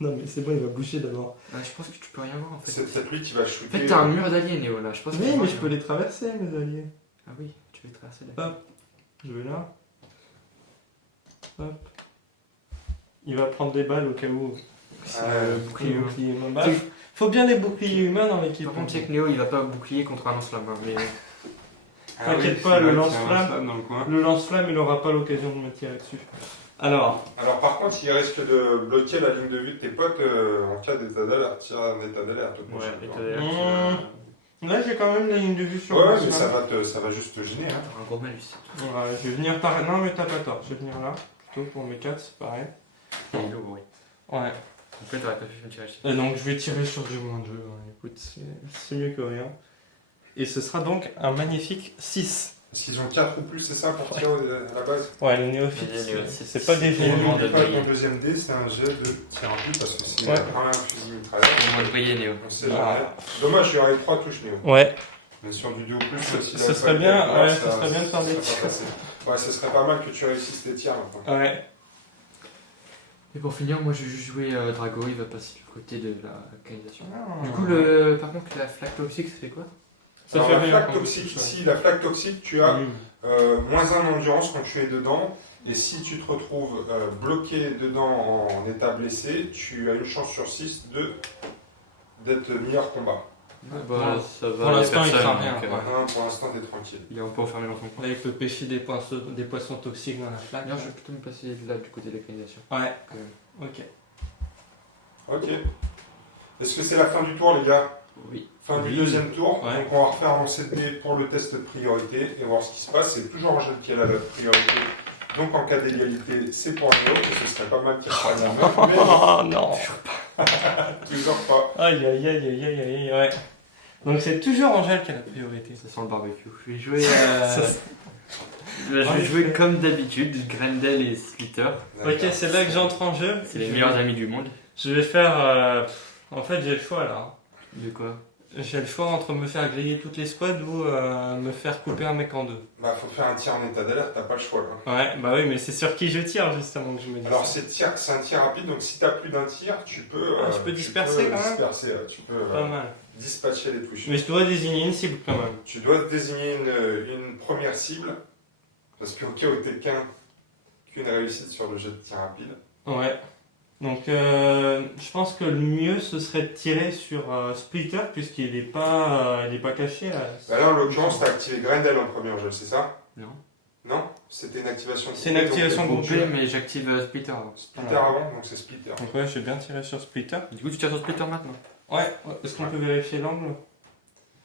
Non, mais c'est bon, il va boucher d'abord. Je pense que tu peux rien voir en fait. C'est peut-être lui qui va En shooter. fait, t'as un mur d'alliés, Néo là. Je pense que Oui, tu vois mais je rien. peux les traverser, mes alliés. Ah oui, tu peux traverser là. Je vais là. Hop. Il va prendre des balles au cas où. C'est Ah, le Bouclier bouclier humain. humain. Bah, faut bien des boucliers humains dans l'équipe. Par contre, c'est que Néo il va pas bouclier contre un lance-flamme. Mais Ah T'inquiète oui, pas, c'est le vrai qu'il y a un lance-flamme. lance-flamme dans le coin. Le lance-flamme, il aura pas l'occasion de me tirer dessus. Alors, Alors par contre, il risque de bloquer la ligne de vue de tes potes en cas d'état d'alerte. Tire un état d'alerte. au prochain tour. là j'ai quand même la ligne de vue sur Ouais, le ouais, mais lance-flamme. ça va juste te gêner. Hein. un gros malus. Ouais, je vais venir par. Non, mais t'as pas tort, je vais venir là. plutôt pour mes 4, c'est pareil. Il est lourd, oui. Ouais. Donc là, t'aurais pas pu me tirer dessus. Et donc je vais tirer sur du moins 2. Écoute, c'est mieux que rien. Et ce sera donc un magnifique 6. Parce qu'ils ont 4 ou plus, c'est ça, pour tirer à la base? Ouais, le néophyte, c'est pas des Et génies. n'oublie pas ton deuxième dé, c'est un jet de tir rapide parce que c'est un fusil mitrailleur. On va briller, Néo. On sait jamais. Dommage, il y aurait 3 touches, Néo. Ouais. Mais sur du 2 ou plus, si Ce serait bien, ouais, ce serait bien de faire des tirs. Ouais, ce serait pas mal que tu réussisses tes tirs maintenant. Ouais. Et pour finir, moi je vais juste jouer Drago, il va passer du côté de la canalisation. Ah. Du coup, par contre, la flaque toxique, ça fait quoi? Ça Alors, fait la rien. flaque toxique, ici, la flaque toxique, tu as moins 1 endurance quand tu es dedans. Et si tu te retrouves bloqué dedans en état blessé, tu as une chance sur 6 d'être mis hors combat. Bah, ça va. Pour l'instant, il personne, craint rien. donc, Ouais, pour l'instant, t'es tranquille. il est un peu enfermé dans son coin. Avec le péché des poissons toxiques dans la flaque. D'ailleurs, je vais plutôt me passer là du côté de la canalisation. Ouais. Ok. Ok. Est-ce que c'est la fin du tour, les gars? Oui. Fin du deuxième tour. Ouais. Donc, on va refaire lancer le dé pour le test de priorité et voir ce qui se passe. C'est toujours Angèle qui a la priorité. Donc, en cas d'égalité, c'est pour Néo. Et ce serait pas mal qu'il reprenne la main. Mais Oh non. toujours pas. Aïe aïe aïe aïe aïe aïe, ouais. Donc c'est toujours Angèle qui a la priorité. Ça sent le barbecue. Je vais jouer, En effet. comme d'habitude, Grendel et Splitter. Ok, c'est là que j'entre en jeu. C'est les meilleurs amis du monde. Je vais faire. En fait, j'ai le choix là. De quoi? J'ai le choix entre me faire griller toutes les squads ou me faire couper un mec en deux. Bah, faut faire un tir en état d'alerte, t'as pas le choix là. Ouais, bah oui, mais c'est sur qui je tire justement que je me dis. Alors, ça. c'est un tir rapide, donc si t'as plus d'un tir, tu peux. Ah, je peux disperser quand même. Disperser, tu peux Pas mal. dispatcher les touches. Mais je dois désigner une cible quand même. Tu dois désigner une première cible, parce qu'au cas où t'es qu'une réussite sur le jet de tir rapide. Ouais. Donc je pense que le mieux ce serait de tirer sur Splitter puisqu'il n'est pas caché là. Bah là, en l'occurrence, t'as activé Grendel en premier jeu, c'est ça? Non. Non? C'était une activation C'est une activation donc, groupée. Mais j'active Splitter avant. Splitter avant, donc c'est Splitter. Donc ouais, j'ai bien tiré sur Splitter. Du coup, tu tires sur Splitter maintenant? Ouais, est-ce qu'on peut vérifier l'angle?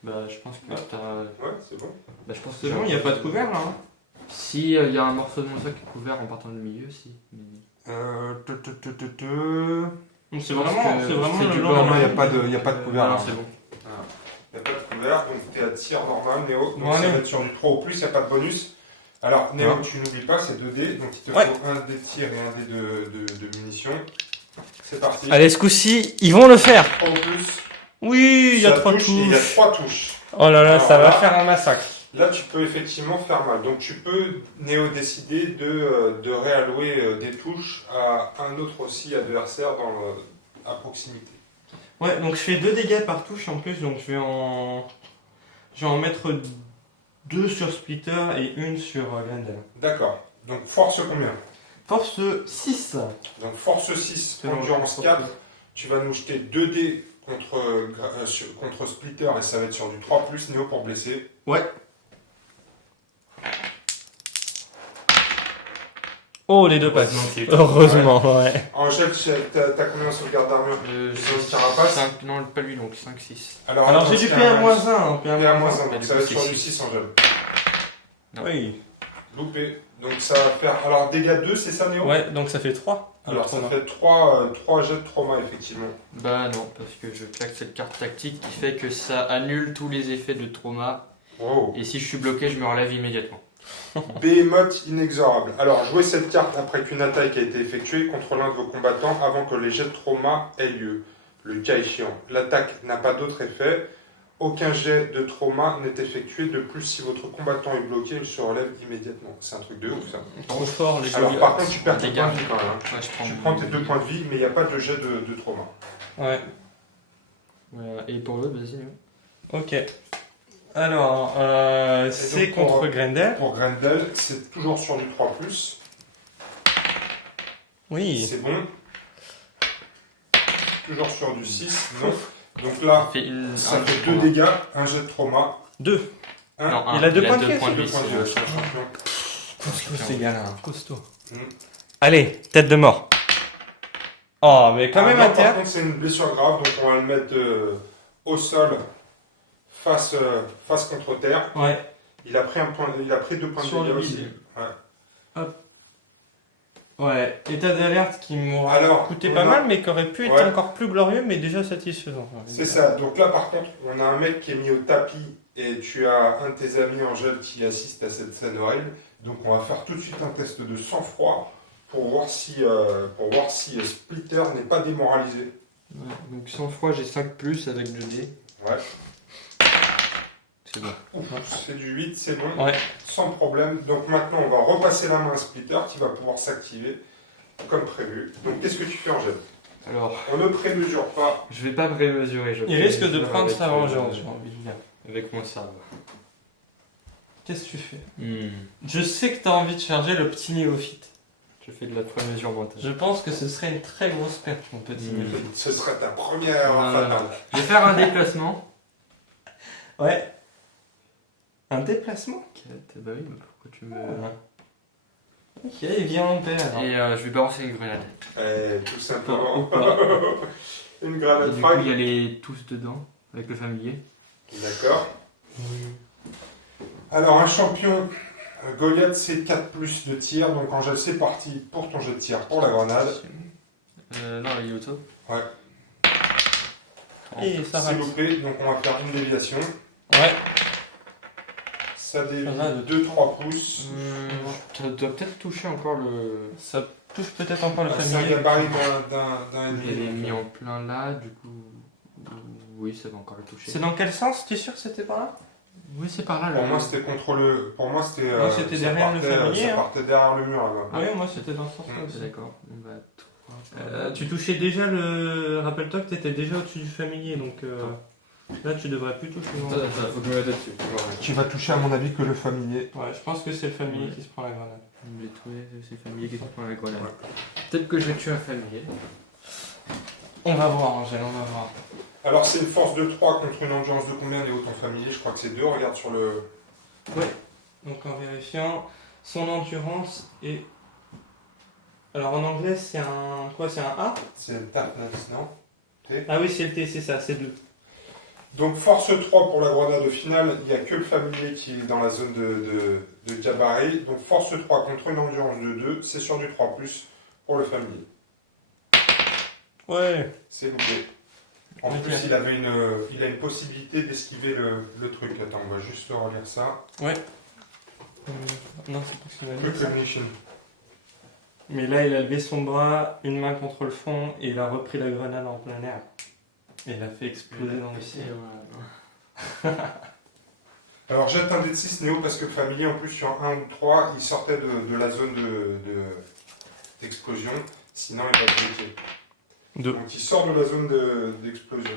Bah, je pense que t'as. Ouais, c'est bon. Bah, je pense que C'est bon, il n'y a pas de couvert là hein. Si, il y a un morceau de mon sac qui est couvert en partant du milieu, si. Mais... Donc c'est pense vraiment, que c'est vraiment c'est le du long bord, de la il n'y a ligne. pas de couvert non, là. c'est bon. Il n'y a pas de couvert, donc t'es à tir normal, Néo. Donc Bon, ça allez. va être sur du 3 ou plus, il n'y a pas de bonus. Alors, Néo, Ouais. tu n'oublies pas, c'est 2 dés, donc il te Ouais. faut un dé de tir et un dé de munitions. C'est parti. Allez, ce coup-ci, ils vont le faire. 3 ou plus. Oui, il y a Ça 3 touche et il y a touches. 3 touches. Oh là là, Alors ça va là- faire un massacre. Là, tu peux effectivement faire mal. Donc, tu peux, Néo, décider de réallouer des touches à un autre aussi adversaire à proximité. Ouais, donc je fais 2 dégâts par touche en plus, donc je vais en mettre 2 sur Splitter et 1 sur Grendel. D'accord. Donc, force combien? Force 6. Donc, force 6, Selon endurance le 4. Tu vas nous jeter 2 dés contre Splitter et ça va être sur du 3+, Néo pour blesser. Ouais. Oh, les deux passes. Heureusement, ouais. Angèle, t'as combien de sauvegarde d'armure? Sur une carapace? 5, non, pas lui, donc 5-6. Alors j'ai du PA-1. PA-1, donc du ça coup, va être sur c'est du 6. 6, Angèle. Non. Oui. Loupé. Donc ça va faire. Alors dégâts 2, c'est ça, Néo? Ouais, donc ça fait 3. Alors ça fait 3 jets de trauma, effectivement. Bah non, parce que je claque cette carte tactique qui fait que ça annule tous les effets de trauma. Wow. Et si je suis bloqué, je me relève immédiatement. Behemoth inexorable. Alors jouez cette carte après qu'une attaque a été effectuée contre l'un de vos combattants avant que les jets de trauma aient lieu. Le cas échéant. L'attaque n'a pas d'autre effet. Aucun jet de trauma n'est effectué. De plus, si votre combattant est bloqué, il se relève immédiatement. C'est un truc de ouf, ça. Trop fort, les Alors gars. par contre, tu perds tes Dégâts. points de vie quand même. Hein. Ouais, je Tu prends tes 2 points de vie, mais il n'y a pas de jet de trauma. Ouais, Voilà. Et pour l'autre, vas-y. Léo. ok. Alors, c'est donc, pour- contre Grendel. Pour Grendel, c'est toujours sur du 3+. Oui. C'est bon. Toujours sur du 6. Non. Donc là, Fait une, ça un fait trauma. 2 dégâts, un jet de trauma. 2. Un, Non, Il a deux points de vie, deux points de deux vie, points de c'est vie, le c'est un champion. Costaud, ces gars-là. Costaud. Mm. Allez, tête de mort. Oh, mais quand Ah même non, à par terre. contre, c'est une blessure grave, donc on va le mettre au sol, face contre terre. Ouais. Il a pris 2 points de Sur dégâts le aussi. vide. Ouais. Ouais, état d'alerte qui m'aura coûté pas mal, mais qui aurait pu être encore plus glorieux, mais déjà satisfaisant. C'est ça. Donc là, par contre, on a un mec qui est mis au tapis et tu as un de tes amis, Angèle, qui assiste à cette scène horrible. Donc on va faire tout de suite un test de sang-froid pour voir si Splitter n'est pas démoralisé. Ouais, donc sang-froid, j'ai 5 plus avec 2D. Ouais. C'est bon. C'est du 8, c'est bon. Ouais. Sans problème. Donc maintenant, on va repasser la main à Splitter qui va pouvoir s'activer comme prévu. Donc qu'est-ce que tu fais, Angèle? Alors, on ne prémesure pas. Je vais pas prémesurer. Il risque de prendre sa vengeance, j'ai envie de dire. Avec mon sabre. Qu'est-ce que tu fais? Je sais que tu as envie de charger le petit néophyte. Je fais de la prémesure mentale. Je pense que ce serait une très grosse perte, mon petit néophyte. Ce serait ta première fatale. Je vais faire un déplacement. Ouais. Un déplacement? Bah oui, mais pourquoi tu me... Ok, viens mon père. Et je vais balancer une grenade. Tout simplement. Ou pas. Une grenade frag. Du coup, il y a les tous dedans, avec le familier. D'accord. Alors, un champion, Goliath, c'est 4 plus de tir. Donc, Angèle, c'est parti pour ton jet de tir pour la grenade. Non, il est auto. Ouais. Et ça va. C'est loupé, donc on va faire une déviation. Ouais. Ça dévie de 2-3 pouces. Ça doit peut-être toucher encore le... Ça touche peut-être encore le familier. C'est un gabarit d'un ennemi. Je l'ai mis en plein là, du coup... Oui, ça va encore le toucher. C'est dans quel sens? Tu es sûr que c'était par là? Oui, c'est par là. Pour moi, c'était contre le... Pour moi, c'était... c'était derrière le familier. Ça partait derrière le mur, là-bas. Ah oui, moi, c'était dans ce sens-là. D'accord. Tu touchais déjà le... Rappelle-toi que tu étais déjà au-dessus du familier, donc... Là, tu devrais plus toucher. Faut que je me mette dessus. Tu vas toucher, à mon avis, que le familier. Ouais, je pense que c'est le familier qui se prend la grenade. C'est le familier qui se prend la grenade. Peut-être que je vais tuer un familier. On va voir, Angèle, on va voir. Alors, c'est une force de 3 contre une endurance de combien, Léo, ton familier? Je crois que c'est 2, regarde sur le... Ouais. Donc, en vérifiant, son endurance est... Alors, en anglais, c'est un... Quoi, c'est un A? C'est le toughness, non? T. Ah oui, c'est le T, c'est ça, c'est 2. Donc, force 3 pour la grenade. Au final, il n'y a que le familier qui est dans la zone de gabarit. Donc, force 3 contre une endurance de 2, c'est sur du 3+, pour le familier. Ouais. C'est loupé. En plus, il a une possibilité d'esquiver le truc. Attends, on va juste relire ça. Ouais. Non, c'est pas ce qu'il m'a dit. Recognition. Mais là, il a levé son bras, une main contre le fond, et il a repris la grenade en plein air. Et il l'a fait exploser dans le ciel. Alors, jette un dé de 6, Néo, parce que le familier, en plus, sur 1 ou 3, il sortait de la zone d'explosion. Sinon, il va être bloqué. Donc, il sort de la zone d'explosion.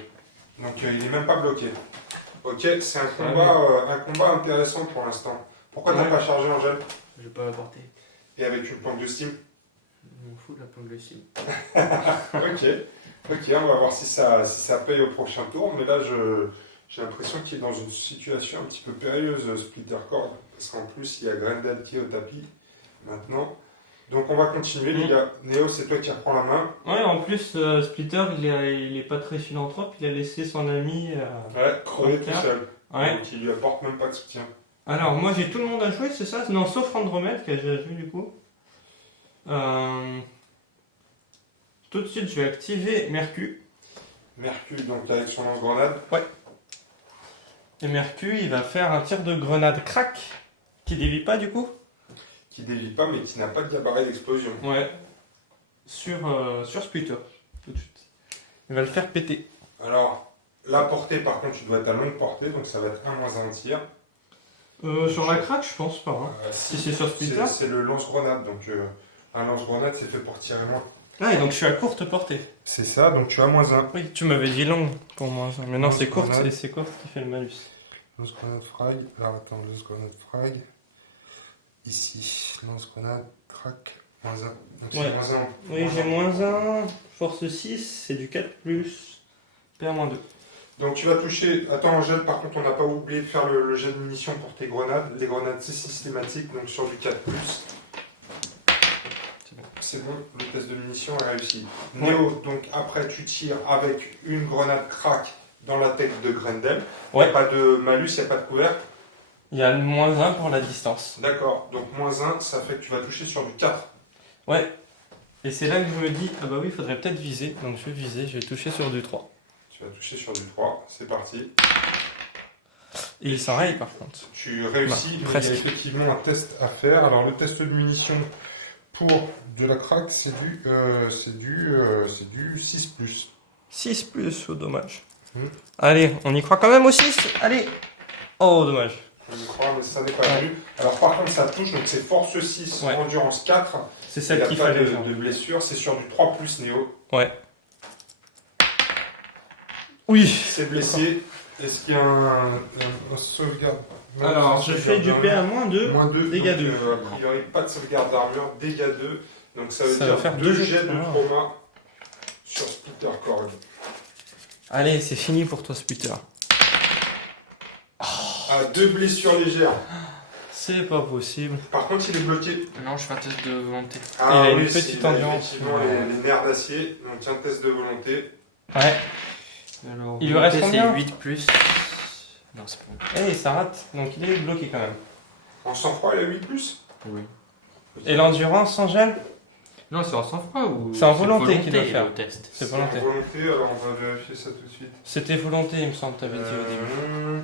Donc, il n'est même pas bloqué. Ok, c'est un combat intéressant pour l'instant. Pourquoi t'as pas chargé, Angèle? Je vais pas l'apporter. Et avec une planque de steam? Je m'en fous de la planque de steam. Ok, on va voir si ça paye au prochain tour. Mais là, j'ai l'impression qu'il est dans une situation un petit peu périlleuse, Splitter Cord. Parce qu'en plus, il y a Grendel qui est au tapis maintenant. Donc on va continuer, les gars. Néo, c'est toi qui reprends la main. Ouais, en plus, Splitter, il est pas très philanthrope. Il a laissé son ami... crever tout seul. Ouais. Donc il lui apporte même pas de soutien. Alors, moi, j'ai tout le monde à jouer, c'est ça? Non, sauf Andromède, qui a déjà joué, du coup. Tout de suite, je vais activer Mercu. Mercu, donc avec son lance-grenade. Ouais. Et Mercu, il va faire un tir de grenade crack, qui dévie pas, du coup. Qui dévie pas, mais qui n'a pas de gabarit d'explosion. Ouais. Sur Splitter, tout de suite. Il va le faire péter. Alors, la portée, par contre, tu dois être à longue portée, donc ça va être 1-1 de tir. Sur la crack, je pense pas. Hein. Si c'est sur Splitter. C'est le lance-grenade, donc un lance-grenade, c'est fait pour tirer loin. Ah, et donc je suis à courte portée. C'est ça, donc tu as -1. Oui, tu m'avais dit long pour moi. Mais non, c'est courte, et c'est courte qui fait le malus. Lance-grenade frag. Alors attends, lance-grenade frag. Ici, lance-grenade, crack, -1. Donc c'est -1. Oui, j'ai -1. Force 6, c'est du 4+. PA-2. Donc tu vas toucher. Attends, Angèle, par contre, on n'a pas oublié de faire le jet de munitions pour tes grenades. Les grenades, c'est systématique, donc sur du 4+. C'est bon, le test de munitions est réussi. Ouais. Néo, donc après, tu tires avec une grenade crack dans la tête de Grendel. Ouais. Il n'y a pas de malus, il n'y a pas de couvercle. Il y a -1 pour la distance. D'accord, donc -1, ça fait que tu vas toucher sur du 4. Ouais. Et c'est là que je me dis, ah bah oui, il faudrait peut-être viser. Donc je vais viser, je vais toucher sur du 3. Tu vas toucher sur du 3, c'est parti. Et il s'enraye par contre. Tu réussis, Bah, mais il y a effectivement un test à faire. Alors le test de munitions pour de la craque, c'est du 6+. 6+, oh dommage. Hmm. Allez, on y croit quand même au 6. Allez. Oh dommage. Je crois, mais ça n'est pas venu. Alors par contre ça touche, donc c'est force 6, Ouais. endurance 4. C'est Il celle n'y a qu'il pas fallait. de blessure, c'est sur du 3+, Néo. Ouais. Oui. C'est blessé. Est-ce qu'il y a un sauvegarde? Non, Alors, je fais du PA -2. Moins 2, dégâts donc, 2. a priori, pas de sauvegarde d'armure, dégâts 2. Donc ça veut Ça dire va faire 2 deux jets de trauma. trauma sur Splitter Cord. Allez, c'est fini pour toi, Splitter. Ah, 2 blessures légères. C'est pas possible. Par contre, il est bloqué. Non, je fais un test de volonté. Ah, Il a une oui, petite il a endurance. effectivement les nerfs d'acier. Donc un test de volonté. Ouais. Alors, Il lui reste volonté, combien? c'est 8+. Non, c'est pas bon. Eh, ça rate. Donc il est bloqué quand même. En sang-froid, il a 8+. Oui. Et l'endurance sans gel? Non, c'est en sang-froid ou. C'est en volonté qu'il doit faire. le test. C'est En volonté. volonté, alors on va vérifier ça tout de suite. C'était volonté, il me semble, t'avais dit au début.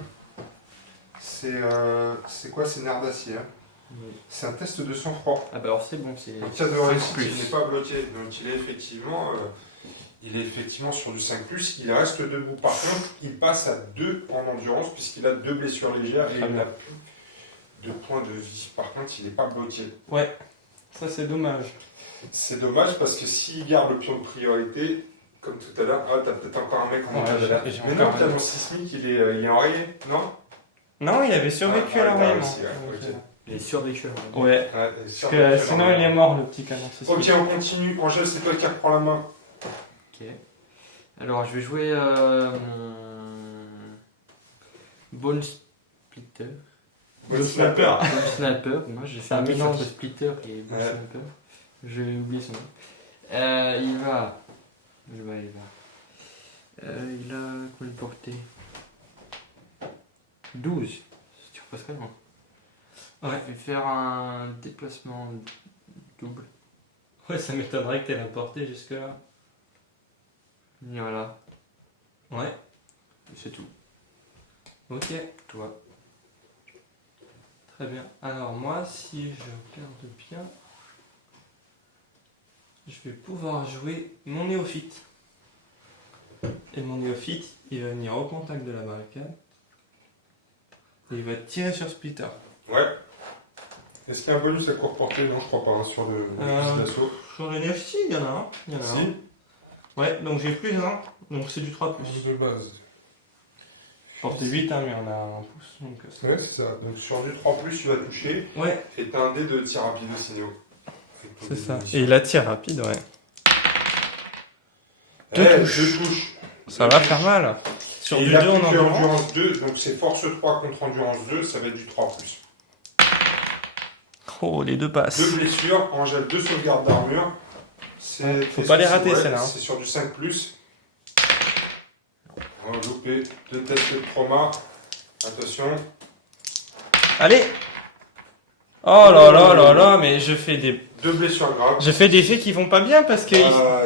C'est quoi? C'est nerfs d'acier. Hein. Oui. C'est un test de sang-froid. Ah bah alors c'est bon, c'est. En cas de 5+. réussite, il n'est pas bloqué. Donc il est effectivement sur du 5+. Il reste debout. Par contre, il passe à 2 en endurance puisqu'il a 2 blessures légères et il n'a plus de points de vie. Par contre, il n'est pas bloqué. Ouais. Ça, c'est dommage. C'est dommage parce que s'il garde le pion de priorité, comme tout à l'heure, ah, t'as peut-être encore un mec en Ouais, montage là. j'ai Mais encore non, un. canon sismique, il est enrayé, non? Non, il avait survécu Ah, à il a l'enrayement. réussi, ouais, ok. Il est survécu. Ouais. Ouais, Parce que sinon, il est mort, le petit canon. c'est Ok, sûr. on continue. Angèle, c'est toi qui reprends la main. Ok. Alors je vais jouer mon. Bone Splitter. Le sniper. Bone Sniper. Moi j'ai fait un mix mélange. entre Splitter et Bone Ouais. Sniper. J'ai oublié son nom. Il a combien de portée 12. Tu repasses quand même. Ouais. Je vais faire un déplacement double. Ouais, ça m'étonnerait que t'aies la portée jusque-là. Et voilà, Ouais. c'est tout. Ok. Toi. Très bien. Alors moi, si je regarde bien, je vais pouvoir jouer mon néophyte. Et mon néophyte, il va venir au contact de la barricade. Et il va tirer sur Splitter. Ouais. Est-ce qu'il y a un bonus à courte portée? Non, je crois pas, hein, sur le fusil d'assaut. Sur le néophyte, il y en a un. Il y en a un. Si, Ouais, donc j'ai plus 1. Donc c'est du 3+. de base. Portée 8, hein, mais on a un pouce. Donc Ouais, c'est ça. Donc sur du 3+, tu vas toucher. Ouais, Et t'as un dé de tir rapide aussi, Néo. c'est ça. Et il attire rapide, ouais. Deux Deux touches. Ça va faire mal. Sur Et du il a 2 en plus que endurance. endurance 2, donc c'est force 3 contre endurance 2, ça va être du 3+. Oh, les deux passent. 2 blessures, Angèle 2 sauvegardes d'armure. Ouais, faut pas les rater, celle-là, hein. C'est sur du 5+. On va louper 2 tests de trauma. Attention. Allez. Oh là là là là, mais je fais des 2 blessures graves. faits qui vont pas bien parce que...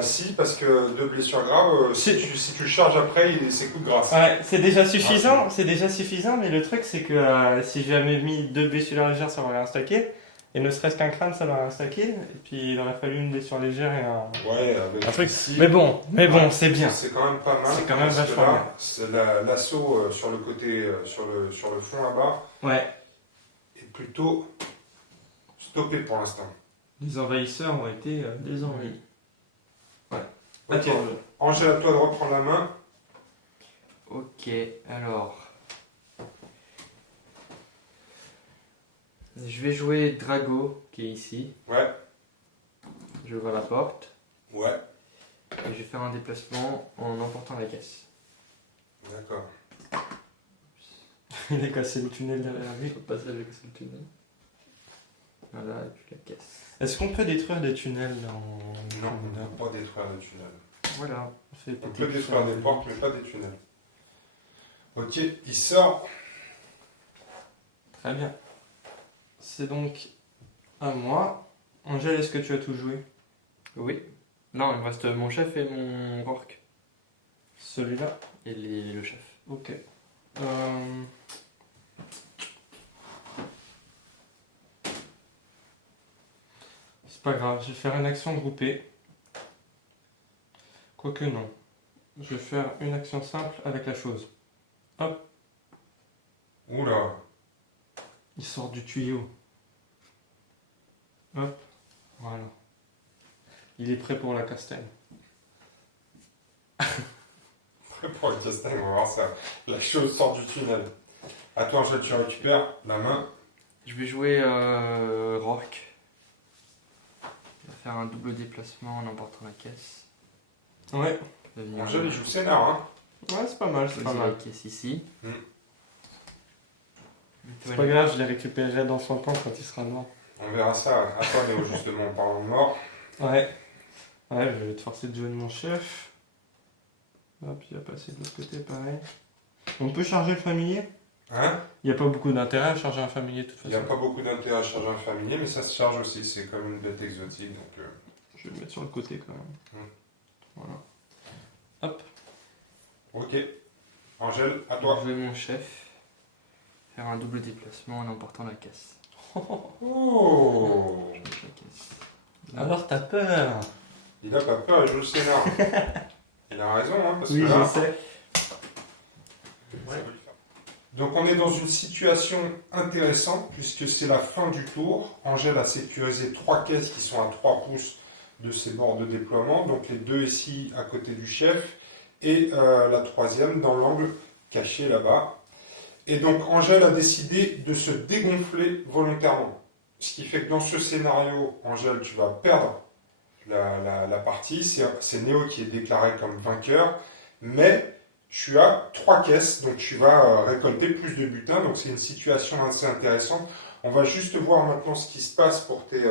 Si, parce que 2 blessures graves, si tu le charges après, c'est coup de grâce. Ouais, c'est déjà suffisant, mais le truc c'est que si j'avais mis 2 blessures légères, ça m'aurait instacké, et ne serait-ce qu'un crâne, ça m'aurait instacké, et puis il aurait fallu une blessure légère et un... Ouais, avec Un truc. ici, Mais bon, c'est bien. c'est quand même pas mal. C'est quand même parce que vachement là, c'est l'assaut sur le côté, sur le fond là-bas, Ouais, est plutôt stoppé pour l'instant. les envahisseurs ont été désenvahis. Ouais. Ok. Attends, Angèle, à toi de reprendre la main. Ok, alors. Je vais jouer Drago qui est ici. Ouais. Je ouvre la porte Ouais. et je vais faire un déplacement en emportant la caisse. D'accord. il a cassé le tunnel derrière lui. Je vais passer avec ce tunnel. Voilà, et puis la caisse. Est-ce qu'on peut détruire des tunnels dans... Non, on ne peut pas détruire des tunnels. Voilà. On fait On péter peut tout détruire ça. des portes, mais pas des tunnels. Ok, il sort. Très bien. C'est donc à moi. Angèle, est-ce que tu as tout joué? Oui. Non, il me reste mon chef et mon Rourke. Celui-là. Et le chef. Ok. C'est pas grave, je vais faire une action groupée. Quoique non. Je vais faire une action simple avec la chose. Hop, Oula. il sort du tuyau. Hop, voilà. Il est prêt pour la castagne. Pour le casting, on va voir ça. La chose sort du tunnel. À toi, Angèle, tu récupères la main. Je vais jouer Rourke. Il va faire un double déplacement en emportant la caisse. Ouais, Il va venir Angèle, il joue scénar, hein. ouais, c'est pas mal, c'est pas poser mal. la caisse ici. Mm. C'est pas grave, je les récupérerai dans son camp quand il sera mort. On verra ça. À toi, Néo, justement, en parlant de mort. Ouais. Ouais, je vais te forcer de jouer de mon chef. Hop, il va passer de l'autre côté, pareil. On peut charger le familier? Hein? Il n'y a pas beaucoup d'intérêt à charger un familier de toute Il n'y a façon. pas beaucoup d'intérêt à charger un familier, mais ça se charge aussi. C'est comme une bête exotique, donc... Je vais le mettre sur le côté quand même. Voilà. Hop. Ok. Angèle, à Je toi. vais jouer mon chef. Faire un double déplacement en emportant la caisse. Oh! Je mets la caisse. Alors t'as peur? Il a pas peur, il joue le scénar. Il a raison, hein, parce Oui, que là... je sais. Donc on est dans une situation intéressante puisque c'est la fin du tour. Angèle a sécurisé 3 caisses qui sont à 3 pouces de ses bords de déploiement. Donc les 2 ici à côté du chef et la 3e dans l'angle caché là-bas. Et donc Angèle a décidé de se dégonfler volontairement. Ce qui fait que dans ce scénario, Angèle, tu vas perdre la partie. C'est Néo qui est déclaré comme vainqueur. Mais tu as 3 caisses, donc tu vas récolter plus de butin. Donc c'est une situation assez intéressante. On va juste voir maintenant ce qui se passe pour tes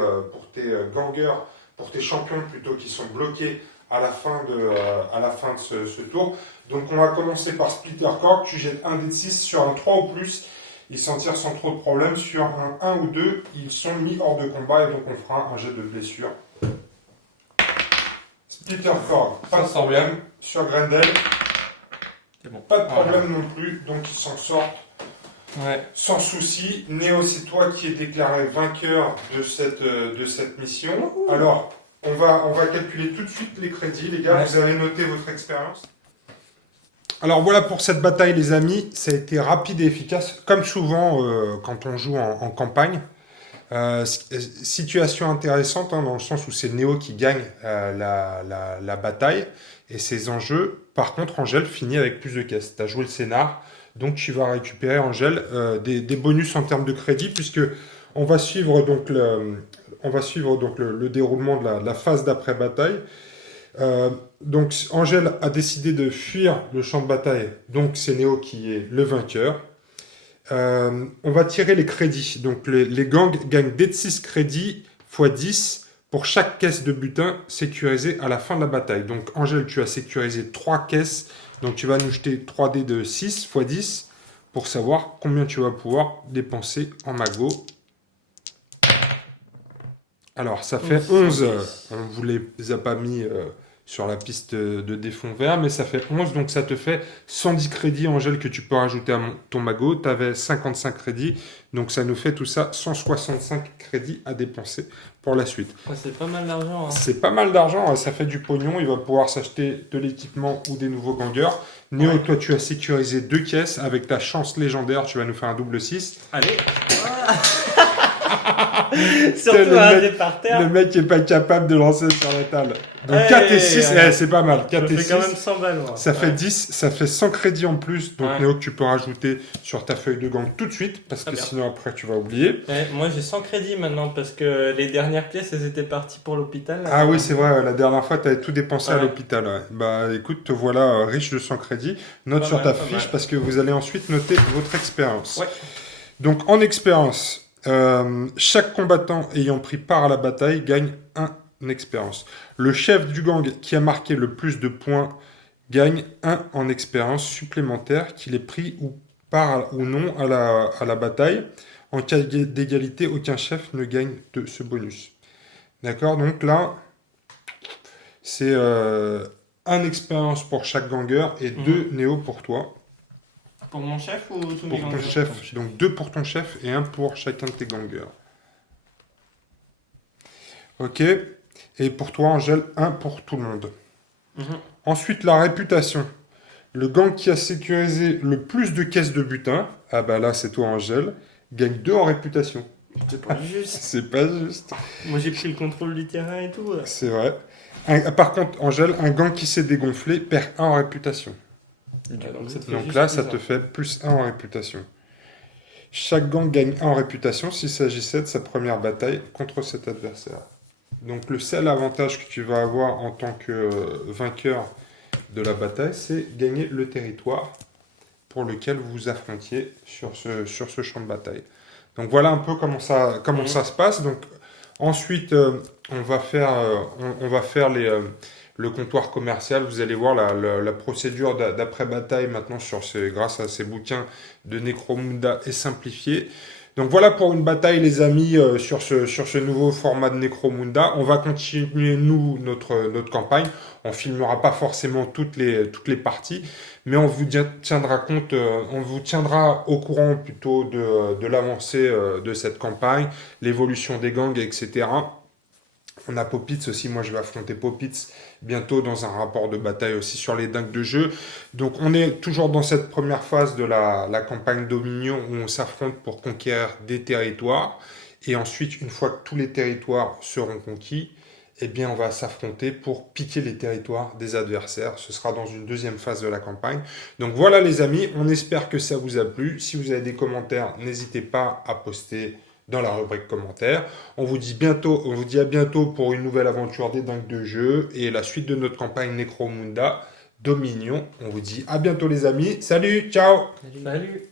gangers, pour tes champions plutôt, qui sont bloqués à la fin de ce tour. Donc on va commencer par Splitter Cork. Tu jettes un dé de 6 sur un 3 ou plus. Ils s'en tirent sans trop de problème. Sur un 1 ou 2, ils sont mis hors de combat et donc on fera un jet de blessure. Splitter Cork, pas de problème. Sur Grendel, C'est bon. pas de problème non plus. Donc ils s'en sortent Ouais. sans souci. Néo, c'est toi qui es déclaré vainqueur de cette mission. Alors, on va calculer tout de suite les crédits, les gars. Ouais. Vous avez noté votre expérience. Alors voilà pour cette bataille, les amis. Ça a été rapide et efficace, comme souvent quand on joue en campagne. Situation intéressante, hein, dans le sens où c'est Néo qui gagne la bataille et ses enjeux. Par contre, Angèle finit avec plus de caisses. Tu as joué le scénar, donc tu vas récupérer, Angèle, des bonus en termes de crédit, puisque on va suivre donc le déroulement de la phase d'après-bataille. Donc Angèle a décidé de fuir le champ de bataille, donc c'est Néo qui est le vainqueur. On va tirer les crédits. Donc les gangs gagnent dé de 6 crédits x 10 pour chaque caisse de butin sécurisée à la fin de la bataille. Donc Angèle, tu as sécurisé 3 caisses. Donc tu vas nous jeter 3 dés de 6 x 10 pour savoir combien tu vas pouvoir dépenser en magot. Alors ça fait 11. On ne vous les a pas mis sur la piste de défond vert, mais ça fait 11, donc ça te fait 110 crédits, Angèle, que tu peux rajouter à ton magot. Tu avais 55 crédits, donc ça nous fait tout ça 165 crédits à dépenser pour la suite. Ouais, c'est pas mal d'argent. Hein. C'est pas mal d'argent, ça fait du pognon. Il va pouvoir s'acheter de l'équipement ou des nouveaux gangers. Néo, toi, tu as sécurisé 2 caisses. Avec ta chance légendaire, tu vas nous faire un double 6. Allez. Surtout un dé par terre. Le mec est pas capable de lancer sur la table. Donc Hey, 4 et 6, c'est pas mal. 4 Ça et fait 6, quand même 100 balles. Moi. ça fait 10, ça fait 100 crédits en plus. Donc Ouais. Néo, que tu peux rajouter sur ta feuille de gang tout de suite, parce Très que bien. sinon après tu vas oublier. Ouais, moi j'ai 100 crédits maintenant parce que les dernières pièces elles étaient parties pour l'hôpital. Ah oui, c'est vrai, la dernière fois tu avais tout dépensé à Ouais. l'hôpital. Ouais. Bah écoute, te voilà riche de 100 crédits. Note Pas sur mal, ta pas fiche mal. parce que vous allez ensuite noter votre expérience. Ouais. Donc en expérience, chaque combattant ayant pris part à la bataille gagne une expérience. Le chef du gang qui a marqué le plus de points gagne 1 en expérience supplémentaire, qu'il ait pris ou part ou non à la bataille. En cas d'égalité, aucun chef ne gagne de ce bonus. D'accord? Donc là, C'est un expérience pour chaque ganger et 2 néo pour toi. Pour mon chef ou tous mes Pour ton gangers? chef. Donc 2 pour ton chef et 1 pour chacun de tes gangers. Ok. Et pour toi, Angèle, 1 pour tout le monde. Ensuite, la réputation. Le gang qui a sécurisé le plus de caisses de butin, ah bah là c'est toi Angèle, gagne 2 en réputation. C'est pas juste. C'est pas juste. Moi j'ai pris le contrôle du terrain et tout. C'est vrai. Par contre, Angèle, un gang qui s'est dégonflé perd 1 en réputation. Donc là, ça te fait plus 1 en réputation. Chaque gang gagne 1 en réputation s'il s'agissait de sa première bataille contre cet adversaire. Donc le seul avantage que tu vas avoir en tant que vainqueur de la bataille, c'est gagner le territoire pour lequel vous vous affrontiez sur ce champ de bataille. Donc voilà un peu comment ça se passe. Donc ensuite, on va faire le comptoir commercial. Vous allez voir la procédure d'après-bataille maintenant grâce à ces bouquins de Necromunda est simplifiée. Donc voilà pour une bataille les amis sur ce nouveau format de Necromunda. On va continuer nous notre campagne. On filmera pas forcément toutes les parties, mais on vous tiendra compte, on vous tiendra au courant plutôt de l'avancée de cette campagne, l'évolution des gangs, etc. On a Popitz aussi, moi je vais affronter Popitz bientôt dans un rapport de bataille aussi sur les dingues de jeu. Donc on est toujours dans cette première phase de la campagne Dominion où on s'affronte pour conquérir des territoires. Et ensuite, une fois que tous les territoires seront conquis, eh bien on va s'affronter pour piquer les territoires des adversaires. Ce sera dans une deuxième phase de la campagne. Donc voilà les amis, on espère que ça vous a plu. Si vous avez des commentaires, n'hésitez pas à poster dans la rubrique commentaires. On vous dit à bientôt pour une nouvelle aventure des dingues de jeu et la suite de notre campagne Necromunda Dominion. On vous dit à bientôt les amis. Salut, ciao. Salut.